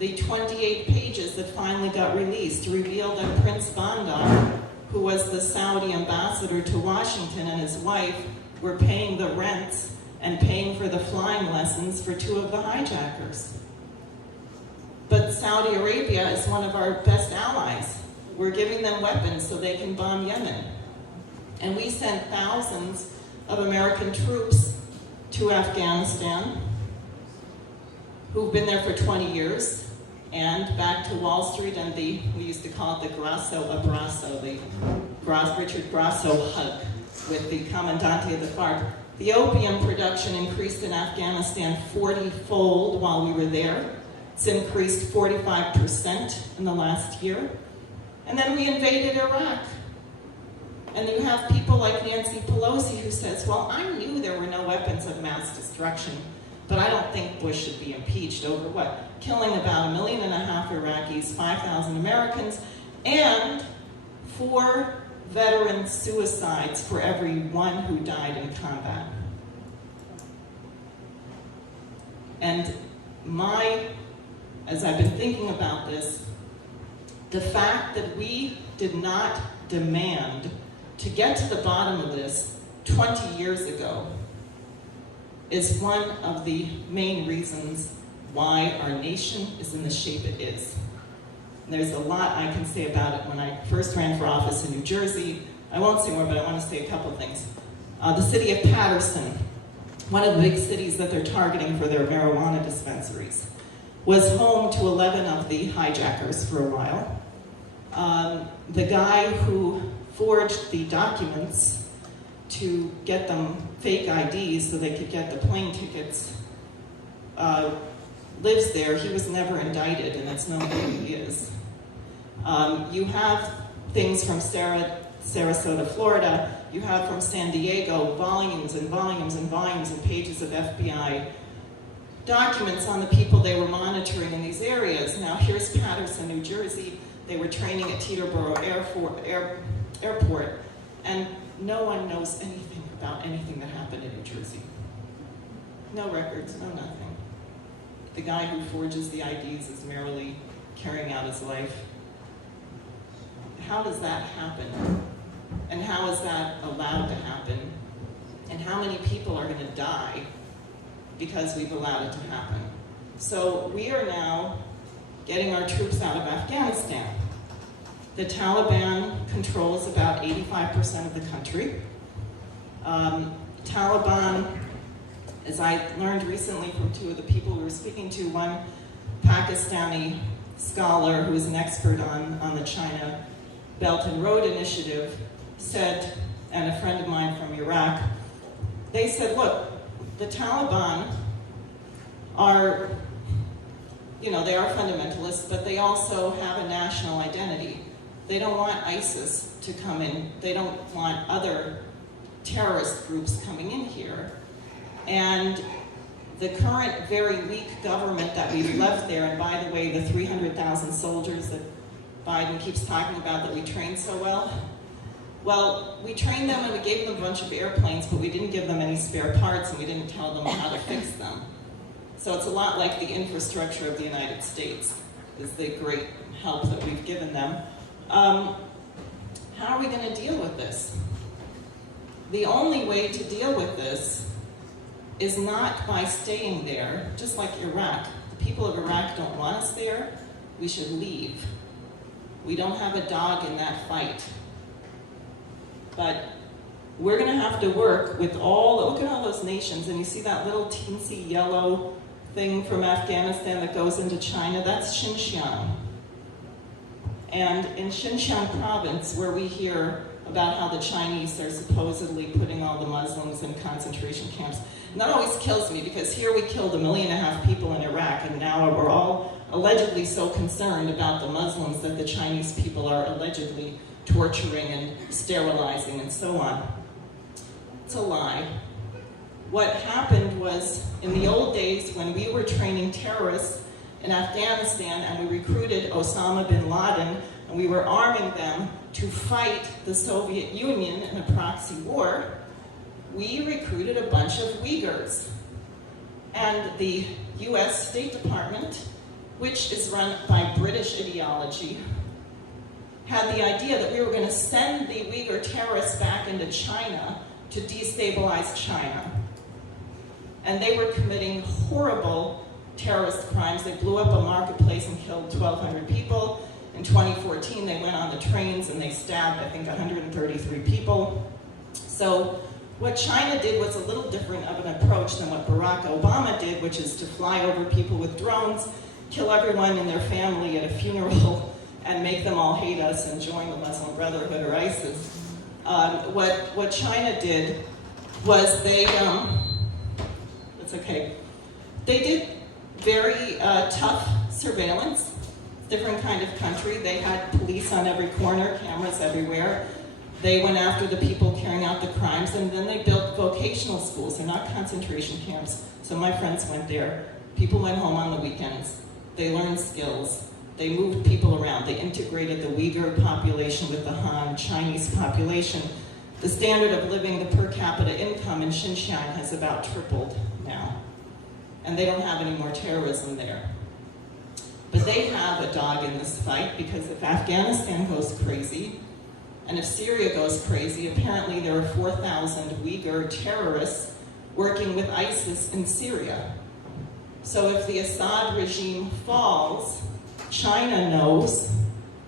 The 28 pages that finally got released revealed that Prince Bandar, who was the Saudi ambassador to Washington, and his wife were paying the rents and paying for the flying lessons for 2 of the hijackers. But Saudi Arabia is one of our best allies. We're giving them weapons so they can bomb Yemen. And we sent thousands of American troops to Afghanistan who've been there for 20 years, and back to Wall Street and we used to call it the Grasso Abrazo, the Richard Grasso hug with the Commandante of the FARC. The opium production increased in Afghanistan 40-fold while we were there. It's increased 45% in the last year. And then we invaded Iraq. And you have people like Nancy Pelosi who says, well, I knew there were no weapons of mass destruction, but I don't think Bush should be impeached over what? Killing about 1.5 million Iraqis, 5,000 Americans, and 4 veteran suicides for every 1 who died in combat. And as I've been thinking about this, the fact that we did not demand to get to the bottom of this 20 years ago is one of the main reasons why our nation is in the shape it is. And there's a lot I can say about it. When I first ran for office in New Jersey, I won't say more, but I want to say a couple things. The city of Paterson, one of the big cities that they're targeting for their marijuana dispensaries, was home to 11 of the hijackers for a while. The guy who forged the documents to get them fake IDs so they could get the plane tickets lives there. He was never indicted, and it's known who he is. You have things from Sarasota, Florida. You have from San Diego volumes and volumes and volumes and pages of FBI documents on the people they were monitoring in these areas. Now here's Paterson, New Jersey. They were training at Teterboro Airport, and no one knows anything about anything that happened in New Jersey. No records, no nothing. The guy who forges the IDs is merely carrying out his life. How does that happen? And how is that allowed to happen? And how many people are going to die because we've allowed it to happen? So we are now getting our troops out of Afghanistan. The Taliban controls about 85% of the country. Taliban, as I learned recently from 2 of the people we were speaking to, one Pakistani scholar who is an expert on the China Belt and Road Initiative said, and a friend of mine from Iraq, they said, look, the Taliban are, they are fundamentalists, but they also have a national identity. They don't want ISIS to come in. They don't want other terrorist groups coming in here. And the current very weak government that we've left there, and by the way, the 300,000 soldiers that Biden keeps talking about that we trained so well, we trained them and we gave them a bunch of airplanes, but we didn't give them any spare parts and we didn't tell them how to fix them. So it's a lot like the infrastructure of the United States, is the great help that we've given them. How are we going to deal with this? The only way to deal with this is not by staying there, just like Iraq. The people of Iraq don't want us there. We should leave. We don't have a dog in that fight. But we're going to have to work with look at all those nations, and you see that little teensy yellow thing from Afghanistan that goes into China? That's Xinjiang. And in Xinjiang province, where we hear about how the Chinese are supposedly putting all the Muslims in concentration camps, and that always kills me, because here we killed 1.5 million people in Iraq, and now we're all allegedly so concerned about the Muslims that the Chinese people are allegedly torturing and sterilizing and so on. It's a lie. What happened was, in the old days when we were training terrorists in Afghanistan and we recruited Osama bin Laden and we were arming them to fight the Soviet Union in a proxy war, we recruited a bunch of Uyghurs. And the US State Department, which is run by British ideology, had the idea that we were going to send the Uyghur terrorists back into China to destabilize China. And they were committing horrible terrorist crimes. They blew up a marketplace and killed 1,200 people. In 2014, they went on the trains and they stabbed, I think, 133 people. So what China did was a little different of an approach than what Barack Obama did, which is to fly over people with drones, kill everyone in their family at a funeral, and make them all hate us and join the Muslim Brotherhood or ISIS. What China did was they did very tough surveillance, different kind of country. They had police on every corner, cameras everywhere. They went after the people carrying out the crimes, and then they built vocational schools. They're not concentration camps. So my friends went there. People went home on the weekends. They learned skills. They moved people around. They integrated the Uyghur population with the Han Chinese population. The standard of living, the per capita income in Xinjiang has about tripled now. And they don't have any more terrorism there. But they have a dog in this fight, because if Afghanistan goes crazy, and if Syria goes crazy, apparently there are 4,000 Uyghur terrorists working with ISIS in Syria. So if the Assad regime falls, China knows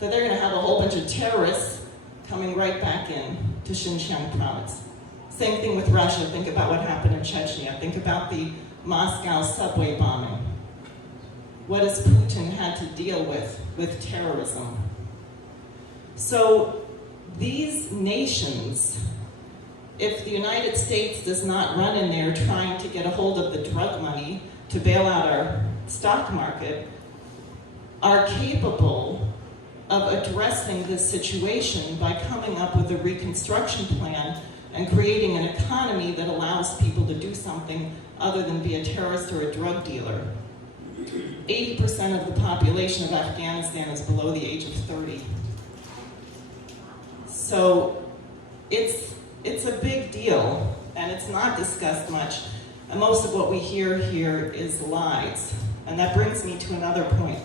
that they're going to have a whole bunch of terrorists coming right back in to Xinjiang province. Same thing with Russia. Think about what happened in Chechnya. Think about the Moscow subway bombing. What has Putin had to deal with terrorism? So these nations, if the United States does not run in there trying to get a hold of the drug money to bail out our stock market, are capable of addressing this situation by coming up with a reconstruction plan and creating an economy that allows people to do something other than be a terrorist or a drug dealer. 80% of the population of Afghanistan is below the age of 30. So it's a big deal, and it's not discussed much. And most of what we hear here is lies. And that brings me to another point.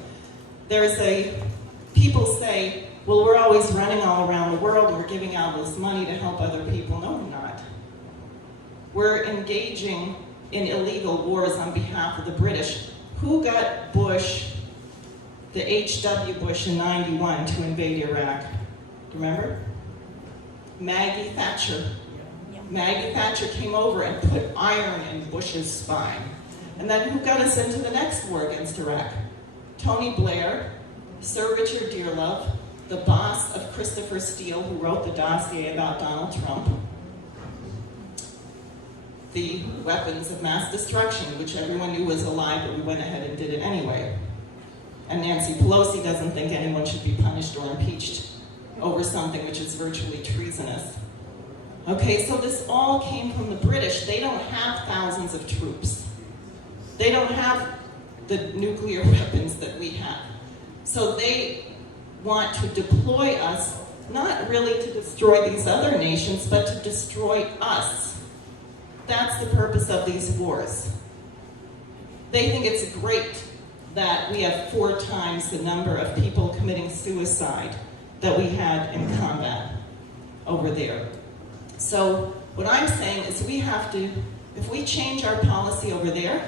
People say, well, we're always running all around the world and we're giving out this money to help other people. No, we're not. We're engaging in illegal wars on behalf of the British. Who got Bush, the H.W. Bush in '91 to invade Iraq? Remember? Maggie Thatcher. Maggie Thatcher came over and put iron in Bush's spine. And then who got us into the next war against Iraq? Tony Blair, Sir Richard Dearlove, the boss of Christopher Steele, who wrote the dossier about Donald Trump, the weapons of mass destruction, which everyone knew was a lie, but we went ahead and did it anyway. And Nancy Pelosi doesn't think anyone should be punished or impeached over something which is virtually treasonous. Okay, so this all came from the British. They don't have thousands of troops. They don't have the nuclear weapons that we have. So they want to deploy us, not really to destroy these other nations, but to destroy us. That's the purpose of these wars. They think it's great that we have 4 times the number of people committing suicide that we had in combat over there. So what I'm saying is we have to, if we change our policy over there,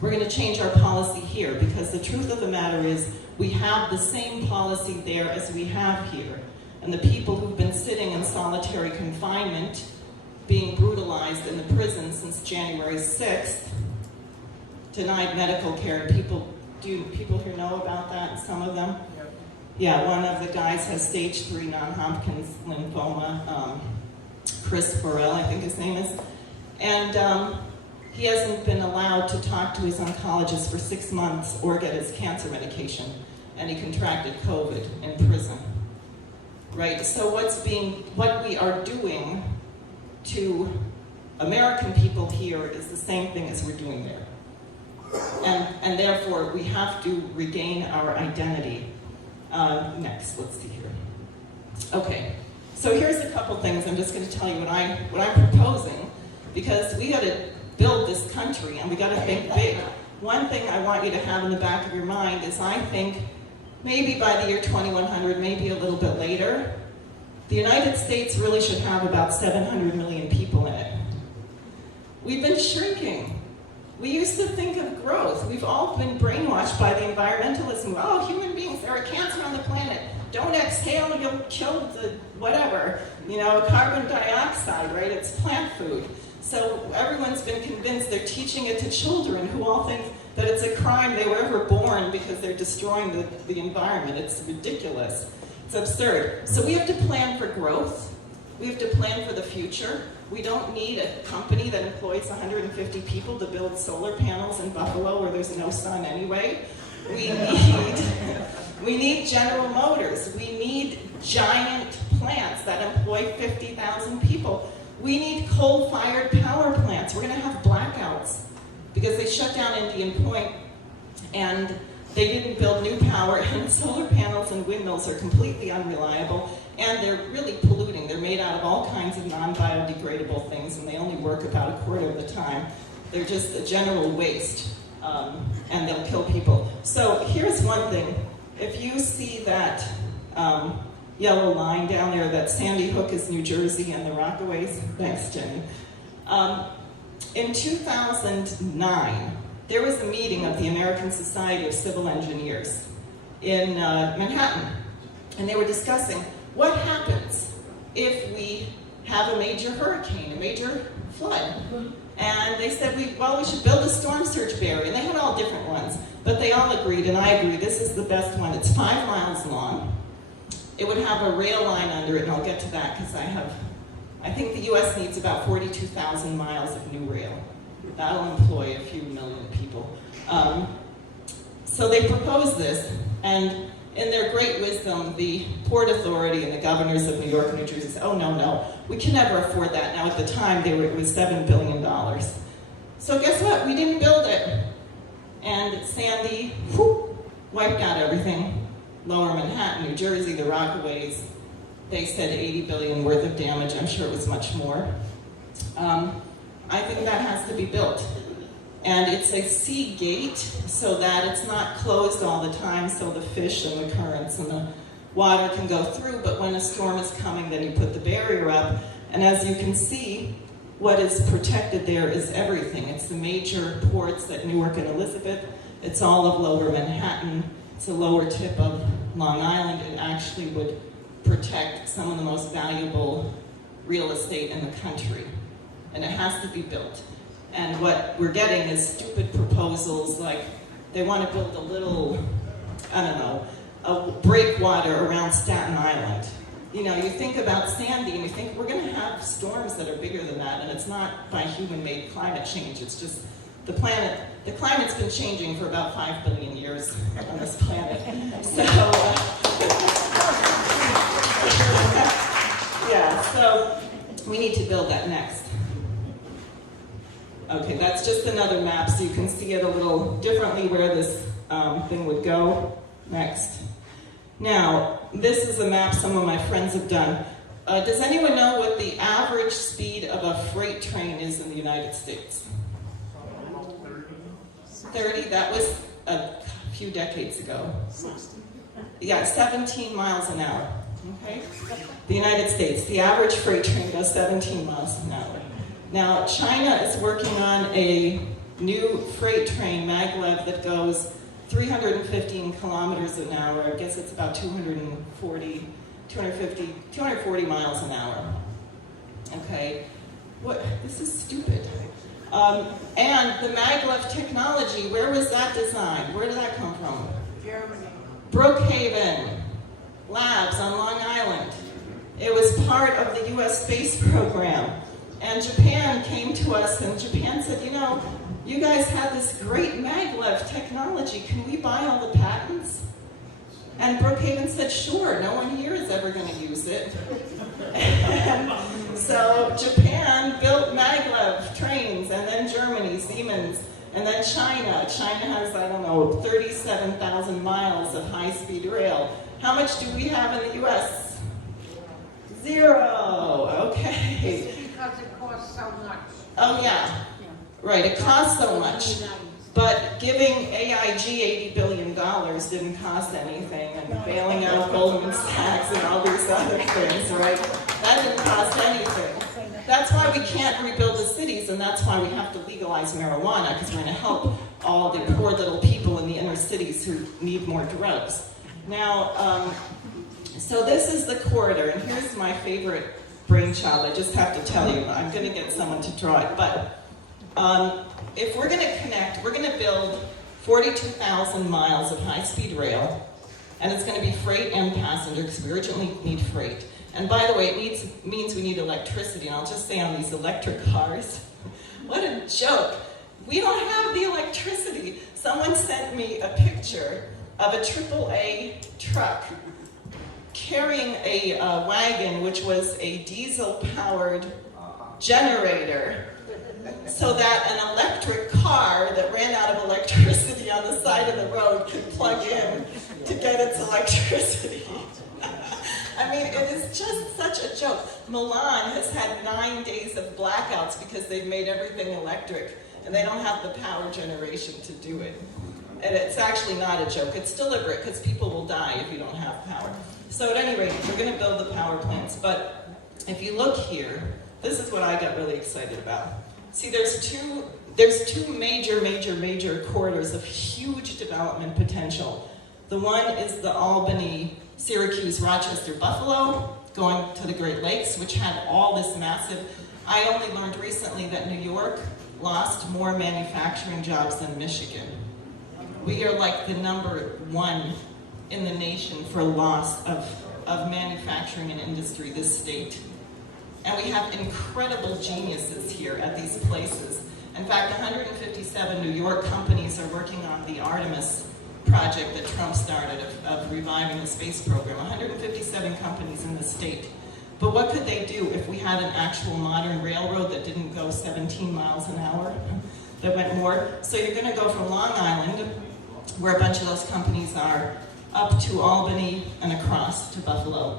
we're going to change our policy here, because the truth of the matter is we have the same policy there as we have here. And the people who've been sitting in solitary confinement, being brutalized in the prison since January 6th, denied medical care. Do people here know about that, some of them? Yep. Yeah, one of the guys has stage 3 non-Hodgkin's lymphoma, Chris Burrell, I think his name is. And he hasn't been allowed to talk to his oncologist for 6 months or get his cancer medication. And he contracted COVID in prison. Right, so what we are doing to American people here is the same thing as we're doing there. And therefore, we have to regain our identity. Next, let's see here. Okay, so here's a couple things. I'm just going to tell you what I'm proposing, because we got to build this country and we got to think big. One thing I want you to have in the back of your mind is, I think maybe by the year 2100, maybe a little bit later, the United States really should have about 700 million people in it. We've been shrinking. We used to think of growth. We've all been brainwashed by the environmentalism. Oh, human beings, there are cancer on the planet. Don't exhale, you'll kill the whatever. Carbon dioxide, right? It's plant food. So everyone's been convinced, they're teaching it to children who all think that it's a crime they were ever born because they're destroying the environment. It's ridiculous. It's absurd. So we have to plan for growth. We have to plan for the future. We don't need a company that employs 150 people to build solar panels in Buffalo where there's no sun anyway. We need General Motors. We need giant plants that employ 50,000 people. We need coal-fired power plants. We're going to have blackouts because they shut down Indian Point, and They didn't build new power, and solar panels and windmills are completely unreliable, and they're really polluting. They're made out of all kinds of non-biodegradable things, and they only work about a quarter of the time. They're just a general waste, and they'll kill people. So here's one thing. If you see that yellow line down there, that Sandy Hook is New Jersey and the Rockaways, thanks, Jenny. In 2009, there was a meeting of the American Society of Civil Engineers in Manhattan, and they were discussing what happens if we have a major hurricane, a major flood. And they said, we should build a storm surge barrier. And they had all different ones, but they all agreed, and I agree, this is the best one. It's 5 miles long. It would have a rail line under it, and I'll get to that because I think the US needs about 42,000 miles of new rail. That'll employ a few million people. So they proposed this, and in their great wisdom, the Port Authority and the governors of New York and New Jersey said, oh, no, we can never afford that. Now, at the time, it was $7 billion. So guess what? We didn't build it. And Sandy, wiped out everything. Lower Manhattan, New Jersey, the Rockaways, they said 80 billion worth of damage. I'm sure it was much more. I think that has to be built. And it's a sea gate so that it's not closed all the time, so the fish and the currents and the water can go through, but when a storm is coming, then you put the barrier up. And as you can see, what is protected there is everything. It's the major ports at Newark and Elizabeth. It's all of Lower Manhattan. It's a lower tip of Long Island. It actually would protect some of the most valuable real estate in the country. And it has to be built. And what we're getting is stupid proposals like they want to build a little, a breakwater around Staten Island. You know, you think about Sandy and you think we're going to have storms that are bigger than that, and it's not by human-made climate change. It's just the climate's been changing for about 5 billion years on this planet. So, yeah, so we need to build that next. Okay, that's just another map so you can see it a little differently where this thing would go next. Now, this is a map some of my friends have done. Does anyone know what the average speed of a freight train is in the United States? 30? That was a few decades ago. Yeah, 17 miles an hour. Okay? The United States, the average freight train goes 17 miles an hour. Now, China is working on a new freight train, maglev, that goes 315 kilometers an hour. I guess it's about 240 miles an hour. Okay? What? This is stupid. And the maglev technology, where was that designed? Where did that come from? Germany. Brookhaven Labs on Long Island. It was part of the US space program. And Japan came to us, and Japan said, you know, you guys have this great maglev technology. Can we buy all the patents? And Brookhaven said, sure, no one here is ever going to use it. And so Japan built maglev trains, and then Germany, Siemens, and then China. China has, 37,000 miles of high-speed rail. How much do we have in the US? 0. Okay. Because it costs so much. Oh, yeah. Right, it costs so much. But giving AIG $80 billion didn't cost anything, and bailing out Goldman Sachs and all these other things, right? That didn't cost anything. That's why we can't rebuild the cities, and that's why we have to legalize marijuana, because we're going to help all the poor little people in the inner cities who need more drugs. Now, so this is the corridor, and here's my favorite brainchild. I just have to tell you, I'm going to get someone to draw it, but if we're going to connect, we're going to build 42,000 miles of high-speed rail, and it's going to be freight and passenger, because we urgently need freight. And by the way, it means we need electricity, and I'll just say on these electric cars, what a joke. We don't have the electricity. Someone sent me a picture of a AAA truck carrying a wagon, which was a diesel-powered generator, so that an electric car that ran out of electricity electricity on the side of the road can plug in to get its electricity. I mean, it is just such a joke. Milan has had 9 days of blackouts because they've made everything electric, and they don't have the power generation to do it. And it's actually not a joke. It's deliberate, because people will die if you don't have power. So at any rate, we're going to build the power plants. But if you look here, this is what I got really excited about. See, there's two major corridors of huge development potential. The one is the Albany, Syracuse, Rochester, Buffalo, going to the Great Lakes, which had all this massive. I only learned recently that New York lost more manufacturing jobs than Michigan. We are like the #1 in the nation for loss of manufacturing and industry, this state. And we have incredible geniuses here at these places. In fact, 157 New York companies are working on the Artemis project that Trump started of reviving the space program. 157 companies in the state. But what could they do if we had an actual modern railroad that didn't go 17 miles an hour, that went more? So you're going to go from Long Island, where a bunch of those companies are, up to Albany and across to Buffalo.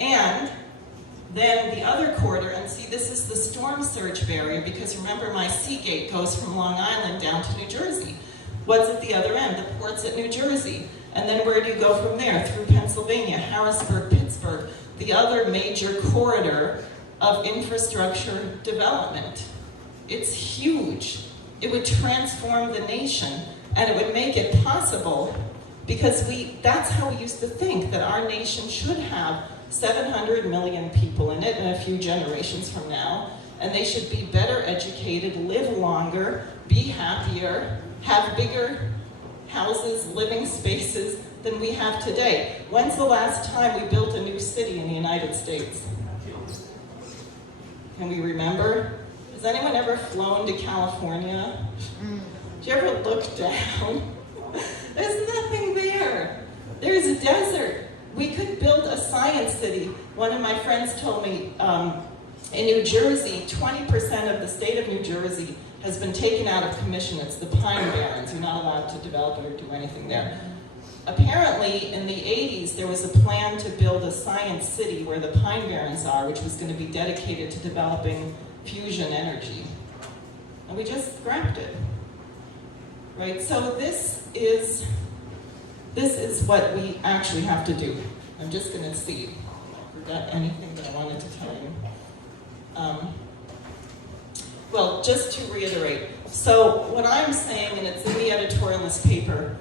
And then the other corridor, and see, this is the storm surge barrier, because remember, my Seagate goes from Long Island down to New Jersey. What's at the other end? The port's at New Jersey. And then where do you go from there? Through Pennsylvania, Harrisburg, Pittsburgh, the other major corridor of infrastructure development. It's huge. It would transform the nation, and it would make it possible, because that's how we used to think, that our nation should have 700 million people in it in a few generations from now, and they should be better educated, live longer, be happier, have bigger houses, living spaces than we have today. When's the last time we built a new city in the United States? Can we remember? Has anyone ever flown to California? Did you ever look down? There's nothing there. There's a desert. We could build a science city. One of my friends told me in New Jersey, 20% of the state of New Jersey has been taken out of commission. It's the Pine Barrens. You're not allowed to develop it or do anything there. Apparently, in the 80s, there was a plan to build a science city where the Pine Barrens are, which was going to be dedicated to developing fusion energy. And we just scrapped it. Right? So this is what we actually have to do. I'm just going to see if I forgot anything that I wanted to tell you. Well, just to reiterate, so what I'm saying, and it's in the editorial in this paper,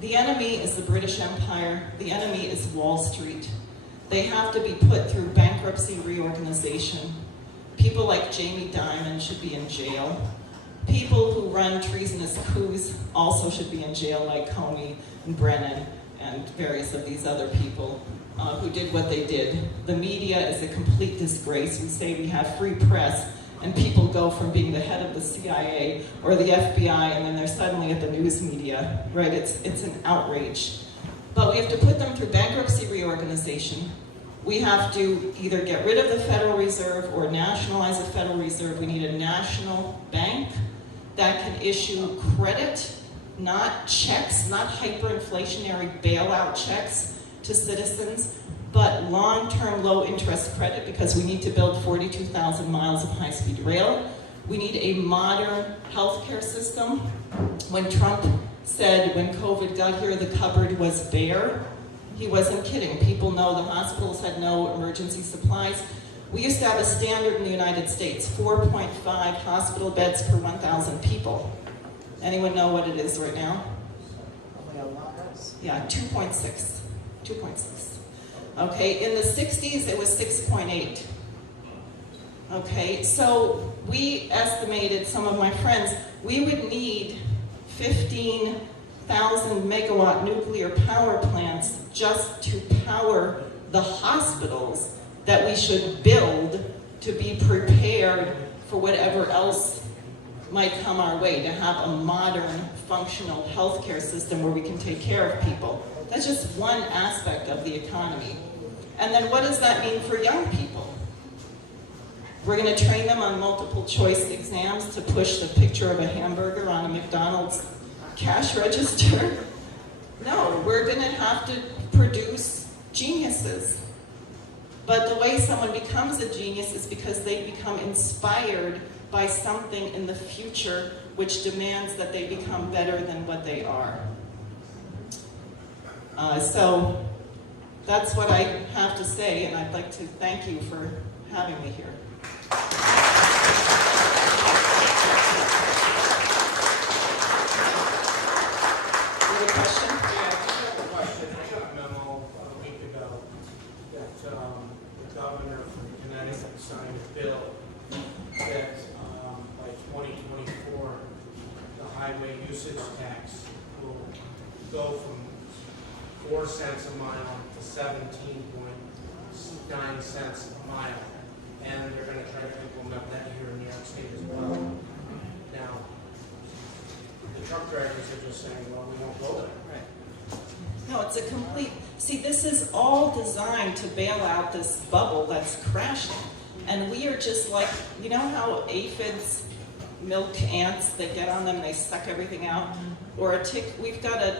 the enemy is the British Empire, the enemy is Wall Street. They have to be put through bankruptcy reorganization. People like Jamie Dimon should be in jail. People who run treasonous coups also should be in jail, like Comey and Brennan and various of these other people who did what they did. The media is a complete disgrace. We say we have free press, and people go from being the head of the CIA or the FBI, and then they're suddenly at the news media, right? It's an outrage. But we have to put them through bankruptcy reorganization. We have to either get rid of the Federal Reserve or nationalize the Federal Reserve. We need a national bank that can issue credit, not checks, not hyperinflationary bailout checks to citizens, but long-term low-interest credit, because we need to build 42,000 miles of high-speed rail. We need a modern healthcare system. When Trump said when COVID got here, the cupboard was bare, he wasn't kidding. People know the hospitals had no emergency supplies. We used to have a standard in the United States, 4.5 hospital beds per 1,000 people. Anyone know what it is right now? Yeah, 2.6. 2.6. Okay, in the 60s, it was 6.8. Okay, so we estimated, some of my friends, we would need 15,000 megawatt nuclear power plants just to power the hospitals that we should build to be prepared for whatever else might come our way, to have a modern, functional healthcare system where we can take care of people. That's just one aspect of the economy. And then what does that mean for young people? We're going to train them on multiple choice exams to push the picture of a hamburger on a McDonald's cash register. No, we're going to have to produce geniuses. But the way someone becomes a genius is because they become inspired by something in the future which demands that they become better than what they are. So that's what I have to say, and I'd like to thank you for having me here. You have a question? Yeah, I just have a question. I got a memo a week ago that the governor from Connecticut signed a bill that by 2024, the highway usage tax will go from 4 cents a mile to 17.9 cents a mile. And they're going to try to implement that here in New York State as well. Now, the truck drivers are just saying, well, we won't go there. No, it's a complete, see, this is all designed to bail out this bubble that's crashing. And we are just like, you know how aphids milk ants, they get on them, they suck everything out? Or a tick, we've got a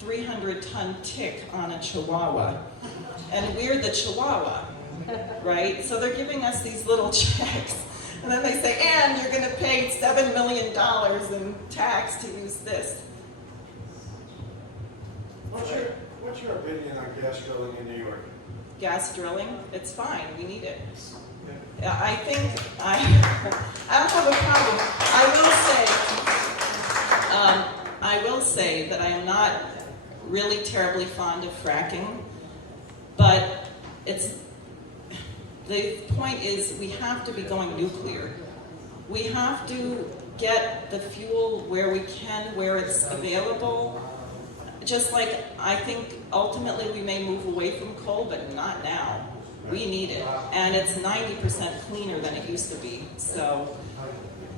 300-ton tick on a chihuahua, and we're the chihuahua, right? So they're giving us these little checks, and then they say, and you're going to pay $7 million in tax to use this. What's your opinion on gas drilling in New York? Gas drilling, it's fine, we need it. I think, I don't have a problem. I will say that I am not really terribly fond of fracking, but the point is we have to be going nuclear. We have to get the fuel where we can, where it's available. Just like I think ultimately we may move away from coal, but not now. We need it, and it's 90% cleaner than it used to be. So,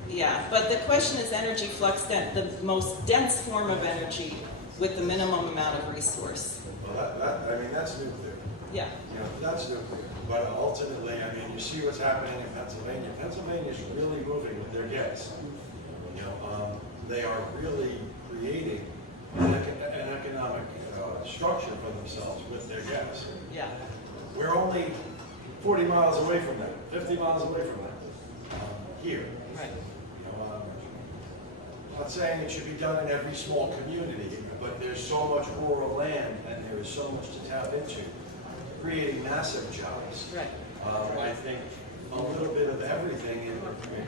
yeah. But the question is energy flux, the most dense form of energy with the minimum amount of resource. Well, that's nuclear. Yeah. You know, that's nuclear. But ultimately, I mean, you see what's happening in Pennsylvania. Pennsylvania's really moving with their gas. You know, they are really creating an economic structure for themselves with their gas. Yeah. We're only 40 miles away from that, 50 miles away from that, here. Right. You know, I'm not saying it should be done in every small community, but there's so much rural land and there is so much to tap into, creating massive jobs. Right. I think a little bit of everything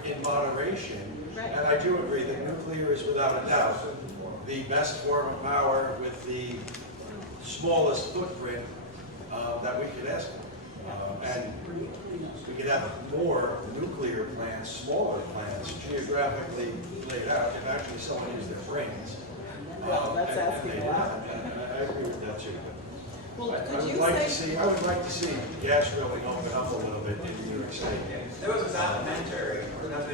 in moderation. Right. And I do agree that nuclear is without a doubt the best form of power with the smallest footprint that we could ask for. And we could have more nuclear plants, smaller plants, geographically laid out, if actually someone used their brains. Well, that's and asking they a did lot. that. And I agree with that too. Well, I could would you like say? I would like to see gas drilling open up a little bit in New York State. There was a documentary that's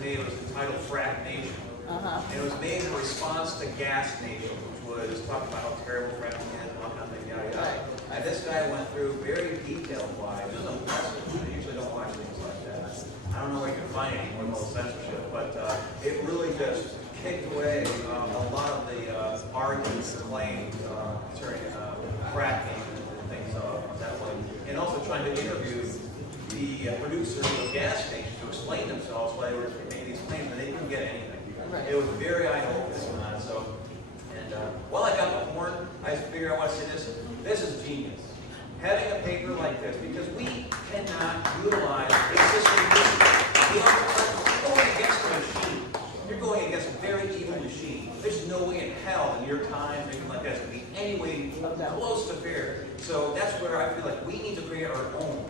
made, it was entitled Frack Nation. And it was made in response to Gas Nation, which was talking about how terrible fracking is and all kind of thing, yada yada. And this guy went through very detailed why. This is impressive. I usually don't watch things like that. I don't know where you can find any more censorship, but it really just kicked away a lot of the arguments and claims concerning fracking and things that way. And also trying to interview the producers of gas stations to explain themselves why they were making these claims, and they couldn't get anything. Right. It was very eye-opening on that. So, and while I got the horn, I figured I want to say this. This is genius. Having a paper like this, because we cannot utilize a system. You're going against a machine. You're going against a very evil machine. There's no way in hell in your time, anything like that, to be any way close to fair. So that's where I feel like we need to create our own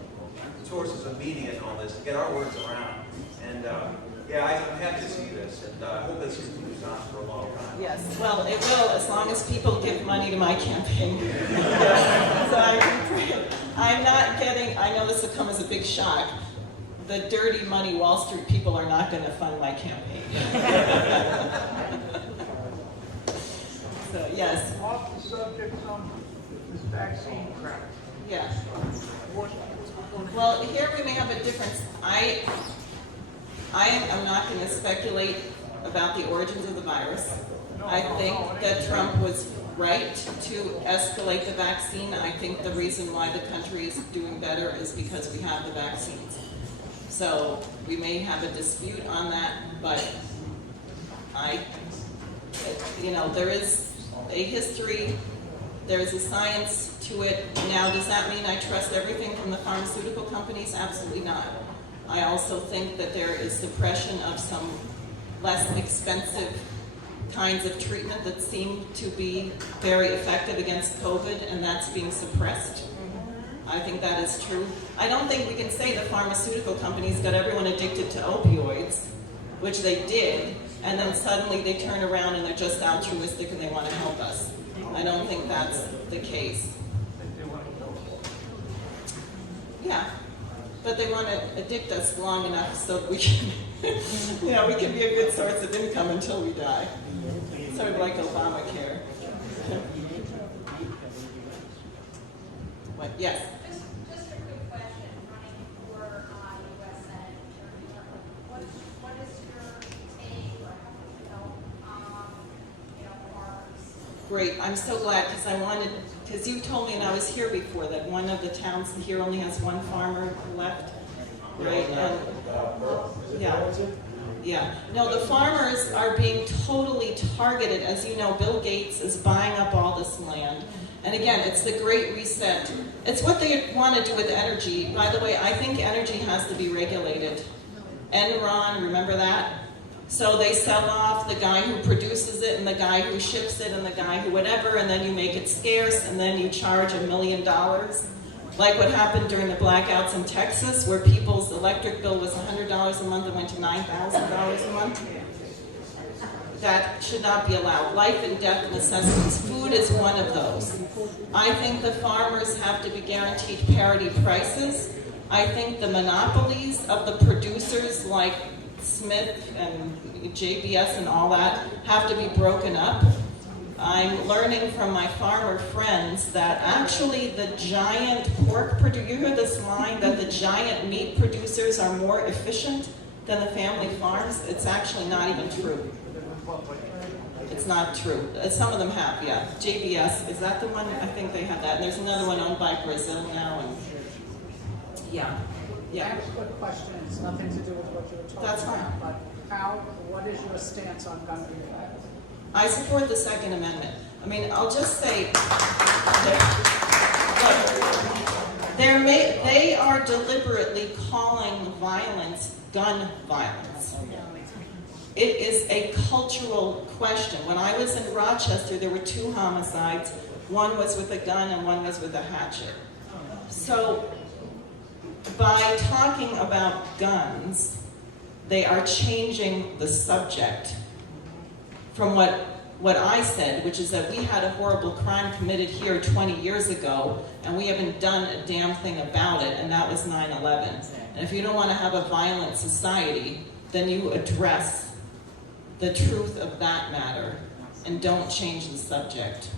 sources of media and all this to get our words around. And yeah, I'm happy to see this, and I hope this continues on for a long time. Yes, well, it will as long as people give money to my campaign. So I'm not getting, I know this will come as a big shock, the dirty money Wall Street people are not going to fund my campaign. So, yes. Off the subject on this vaccine crap. Yeah. Well, here we may have a difference. I'm not going to speculate about the origins of the virus. I think that Trump was right to escalate the vaccine. I think the reason why the country is doing better is because we have the vaccines. So we may have a dispute on that, but there is a history, there is a science to it. Now, does that mean I trust everything from the pharmaceutical companies? Absolutely not. I also think that there is suppression of some less expensive kinds of treatment that seem to be very effective against COVID, and that's being suppressed. I think that is true. I don't think we can say the pharmaceutical companies got everyone addicted to opioids, which they did, and then suddenly they turn around and they're just altruistic and they want to help us. I don't think that's the case. Yeah, but they want to addict us long enough so that we can, we can be a good source of income until we die. Sort of like Obamacare. What? Yes. Just a quick question, running for U.S. Senate. What is your take, or how do you help farmers? Great. I'm so glad because you told me, and I was here before, that one of the towns here only has one farmer left, right? Yeah. No, the farmers are being totally targeted. As you know, Bill Gates is buying up all this land. And again, it's the Great Reset. It's what they want to do with energy. By the way, I think energy has to be regulated. Enron, remember that? So they sell off the guy who produces it and the guy who ships it and the guy who whatever, and then you make it scarce and then you charge $1 million. Like what happened during the blackouts in Texas, where people's electric bill was $100 a month and went to $9,000 a month. That should not be allowed. Life and death necessities. Food is one of those. I think the farmers have to be guaranteed parity prices. I think the monopolies of the producers like Smith and JBS and all that have to be broken up. I'm learning from my farmer friends that actually the giant pork producers, you hear this line that the giant meat producers are more efficient than the family farms? It's actually not even true. It's not true. Some of them have, yeah. JBS, is that the one? I think they have that. And there's another one owned by Brazil now. And yeah. I have a quick question. It's nothing to do with what you were talking That's fine. about. But what is your stance on gun control? I support the Second Amendment. I mean, I'll just say, they are deliberately calling violence gun violence. It is a cultural question. When I was in Rochester, there were 2 homicides. One was with a gun and one was with a hatchet. So by talking about guns, they are changing the subject from what I said, which is that we had a horrible crime committed here 20 years ago, and we haven't done a damn thing about it, and that was 9/11. And if you don't want to have a violent society, then you address the truth of that matter and don't change the subject.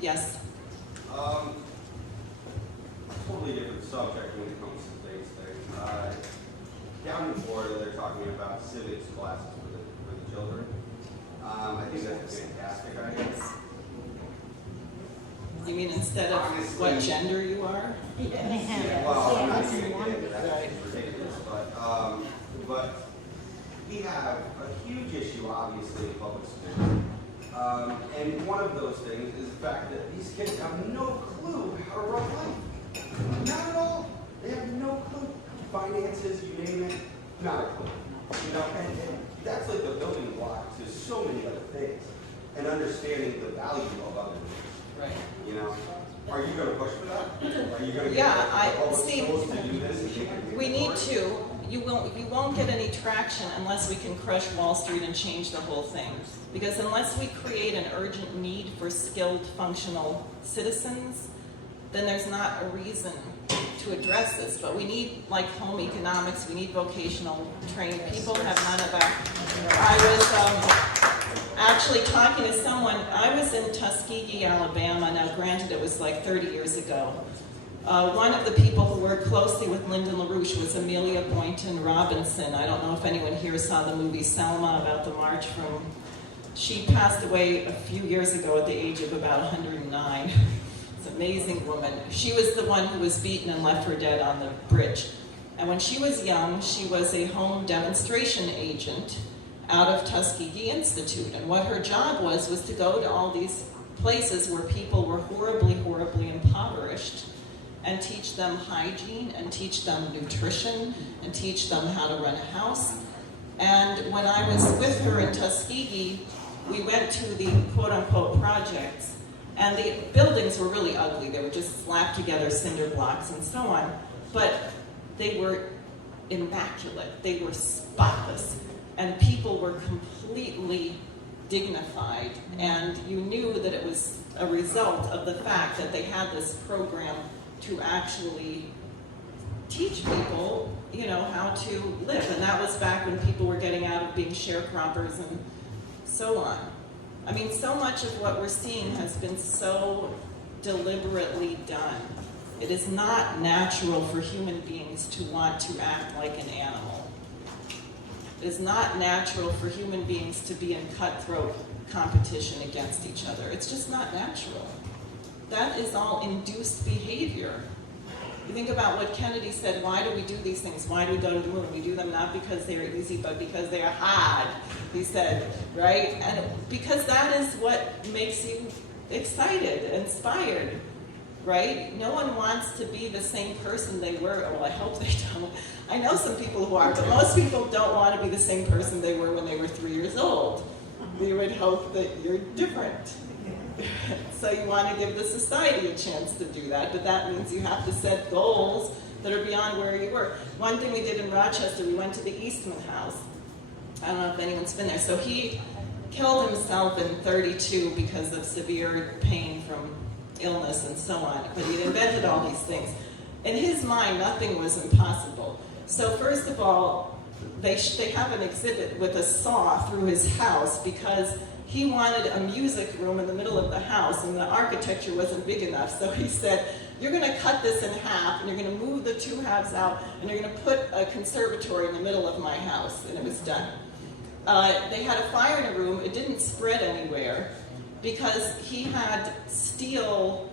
Yes. Totally different subject when it comes to things there. Down in Florida, they're talking about civics classes for the children. I think that's a fantastic idea. You mean instead of what gender you are? Yeah, well, I'm not going to get into that. It's ridiculous. But we have a huge issue, obviously, in public schools. And one of those things is the fact that these kids have no clue how to run life. Not at all. They have no clue. Finances, you name it, not a clue. And that's like the building block to so many other things. And understanding the value of other things. Right. Are you going to push for that? Are you going to Yeah, get the public schools to do this? We need to. You won't get any traction unless we can crush Wall Street and change the whole thing. Because unless we create an urgent need for skilled, functional citizens, then there's not a reason to address this. But we need, like, home economics, we need vocational training. People have none of that. actually talking to someone. I was in Tuskegee, Alabama. Now, granted, it was like 30 years ago. One of the people who worked closely with Lyndon LaRouche was Amelia Boynton Robinson. I don't know if anyone here saw the movie Selma about the march from... She passed away a few years ago at the age of about 109. It's an amazing woman. She was the one who was beaten and left for dead on the bridge. And when she was young, she was a home demonstration agent out of Tuskegee Institute. And what her job was to go to all these places where people were horribly, horribly impoverished and teach them hygiene and teach them nutrition and teach them how to run a house. And when I was with her in Tuskegee, we went to the quote-unquote projects, and the buildings were really ugly. They were just slapped together cinder blocks and so on, but they were immaculate. They were spotless, and people were completely dignified, and you knew that it was a result of the fact that they had this program to actually teach people, you know, how to live. And that was back when people were getting out of being sharecroppers and so on. I mean, so much of what we're seeing has been so deliberately done. It is not natural for human beings to want to act like an animal. It is not natural for human beings to be in cutthroat competition against each other. It's just not natural. That is all induced behavior. You think about what Kennedy said, why do we do these things? Why do we go to the moon? We do them not because they are easy, but because they are hard, he said, right? And because that is what makes you excited, inspired, right? No one wants to be the same person they were. Well, I hope they don't. I know some people who are, but most people don't want to be the same person they were when they were 3 years old. We would hope that you're different. So you want to give the society a chance to do that, but that means you have to set goals that are beyond where you were. One thing we did in Rochester, we went to the Eastman House. I don't know if anyone's been there. So he killed himself in 32 because of severe pain from illness and so on, but he'd invented all these things. In his mind, nothing was impossible. So first of all, they have an exhibit with a saw through his house because he wanted a music room in the middle of the house, and the architecture wasn't big enough. So he said, you're going to cut this in half, and you're going to move the two halves out, and you're going to put a conservatory in the middle of my house. And it was done. They had a fire in a room. It didn't spread anywhere because he had steel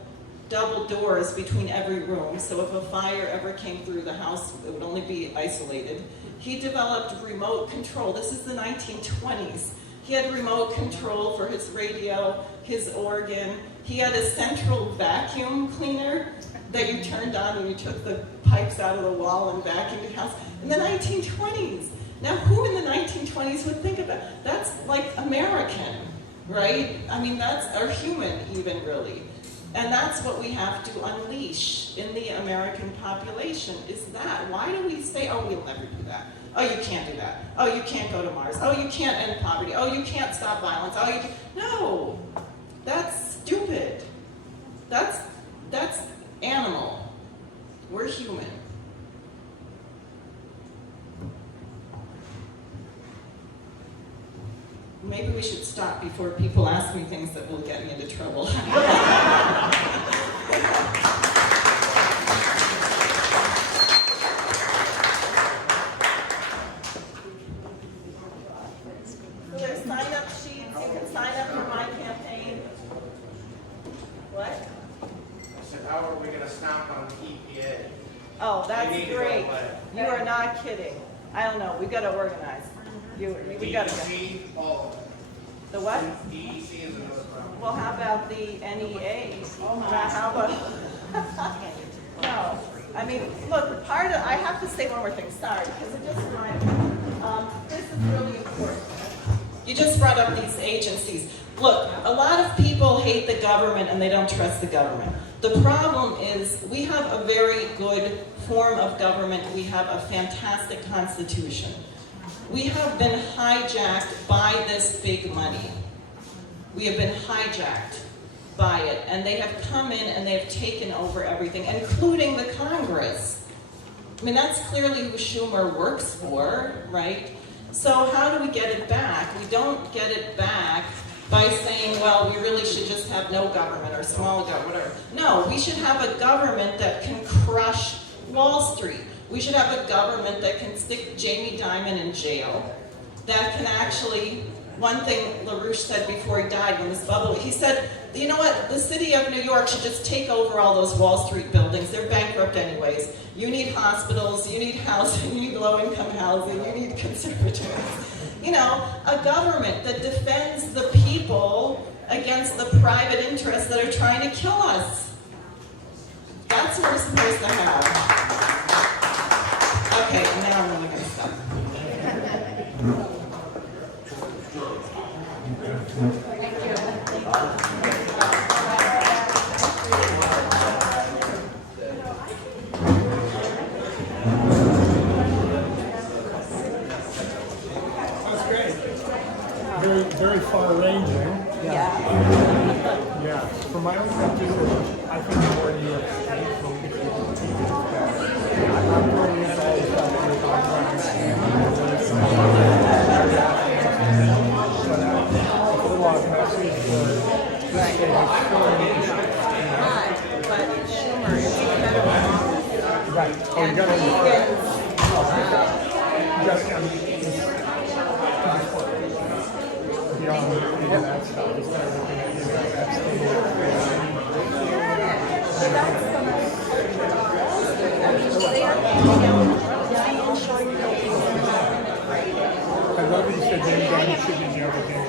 double doors between every room. So if a fire ever came through the house, it would only be isolated. He developed remote control. This is the 1920s. He had remote control for his radio, his organ. He had a central vacuum cleaner that you turned on and you took the pipes out of the wall and vacuumed the house in the 1920s. Now, who in the 1920s would think about that? That's like American, right? I mean, that's our human even, really. And that's what we have to unleash in the American population, is that. Why do we say, oh, we'll never do that? Oh, you can't do that. Oh, you can't go to Mars. Oh, you can't end poverty. Oh, you can't stop violence. Oh, you can't. No, that's stupid. That's animal. We're human. Maybe we should stop before people ask me things that will get me into trouble. There's sign-up sheets. You can sign up for my campaign. What? I said, how are we going to stomp on the EPA? Oh, They that's need to go great. away. You are not kidding. I don't know. We got to organize. We got to go. DEC, all of it. The what? DEC is another problem. Well, how about the NEA? How about? No. I mean, look, I have to say one more thing. Sorry, because it just reminded me. This is really important. You just brought up these agencies. Look, a lot of people hate the government and they don't trust the government. The problem is we have a very good form of government. We have a fantastic constitution. We have been hijacked by this big money. We have been hijacked by it, and they have come in and they've taken over everything, including the Congress. I mean, that's clearly who Schumer works for, right? So how do we get it back? We don't get it back by saying, well, we really should just have no government or small government, whatever. No, we should have a government that can crush Wall Street. We should have a government that can stick Jamie Dimon in jail, that can actually, one thing LaRouche said before he died when this bubble, he said, you know what, the city of New York should just take over all those Wall Street buildings. They're bankrupt anyways. You need hospitals, you need housing, you need low-income housing, you need conservatories. You know, a government that defends the people against the private interests that are trying to kill us. That's what we're supposed to have. Okay, now I'm really going to stop. Very far-ranging. Yeah. Yeah. From my own perspective, I think the more New York State focuses on people, it's better. I'm not totally involved with a little off message, but this state has four nations. But Schumer is better off. Right. Oh, you got beyond that stuff, it's kind of looking at that state. I love that you said Jamie Dimon should be in the other game.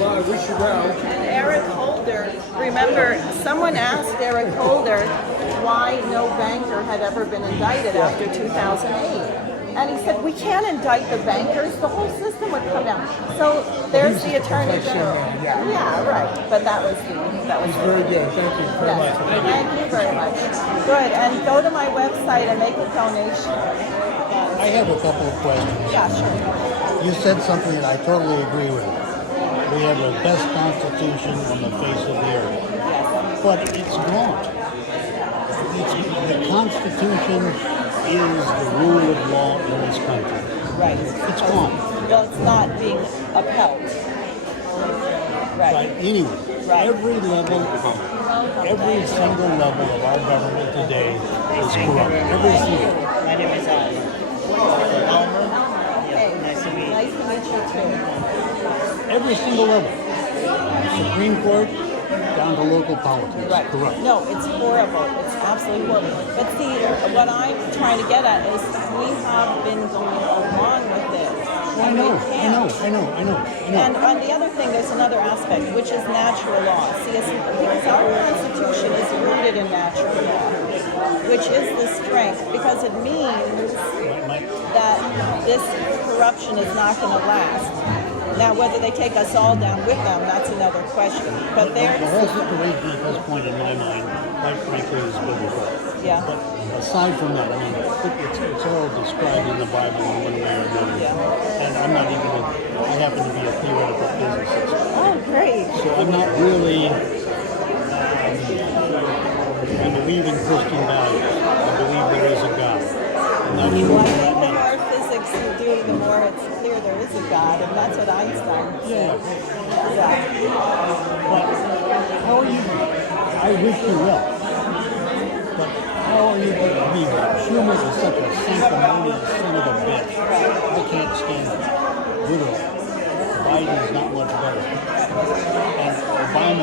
Well, I wish you well. And Eric Holder, remember, someone asked Eric Holder why no banker had ever been indicted after 2008. And he said, we can't indict the bankers, the whole system would come down. So there's the Attorney General. Yeah, right. But that was Very good. Thank you very much. Thank you very much. Good. And go to my website and make a donation. I have a couple of questions. Yeah, sure. You said something that I totally agree with. We have the best constitution on the face of the earth. But it's wrong. The Constitution is the rule of law in this country. Right. It's wrong. Well, it's not being upheld. Right. Anyway, Right. every single level of our government today is corrupt. Every single. My name is Alma. Hey, Nice to meet you. nice to meet you too. Every single level. Supreme Court down to local politics. Right. Corrupt. No, it's horrible. It's absolutely horrible. But see, what I'm trying to get at is we have been going along with this. I know. And on the other thing, there's another aspect, which is natural law. See, because our Constitution is rooted in natural law, which is the strength, because it means that this corruption is not going to last. Now, whether they take us all down with them, that's another question. But The whole situation at this point, in my mind, quite frankly, is biblical. Yeah. But aside from that, I mean, it's all described in the Bible in one way or another. Yeah. And I'm not even I happen to be a theoretical physicist. Oh, great. So I'm not really, I believe in Christian values. I believe there is a God. I'm not sure. Well, I think the more physics you do, the more it's clear there is a God, and that's what Einstein said. Yeah. But how are you, I wish you well, but how are you going to be? Schumer is such a sanctimonious son of a bitch. I can't stand it. Literally. Biden's not much better. And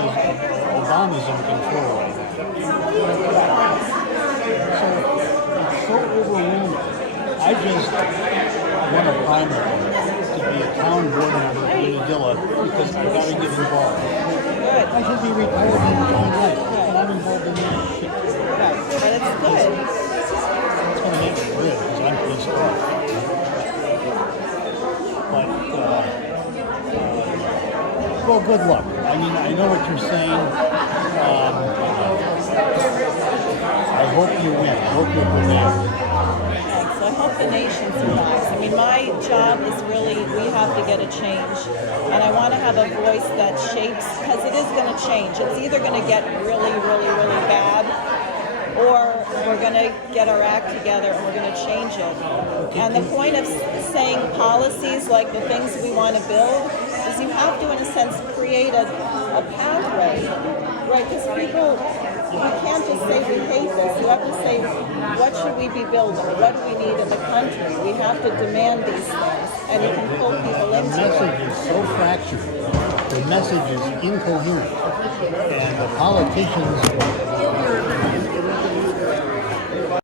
Obama's in control right now. So it's so overwhelming. I just won a primary to be a town board member in Unadilla because I got to get involved. I should be retired in my life, but I'm involved in this shit. Right. But it's good. It's going to make me good because I'm pissed off. But, well, good luck. I mean, I know what you're saying. I hope you win. I hope you prevail. Thanks. I hope the nation survives. I mean, my job is really, we have to get a change. And I want to have a voice that shapes, because it is going to change. It's either going to get really, really, really bad, or we're going to get our act together and we're going to change it. And the point of saying policies like the things we want to build is you have to, in a sense, create a pathway, right? Because people, you can't just say we hate this. You have to say, what should we be building? What do we need in the country? We have to demand these things, and you can pull people The into message it. is so fractured. The message is incoherent. And the politicians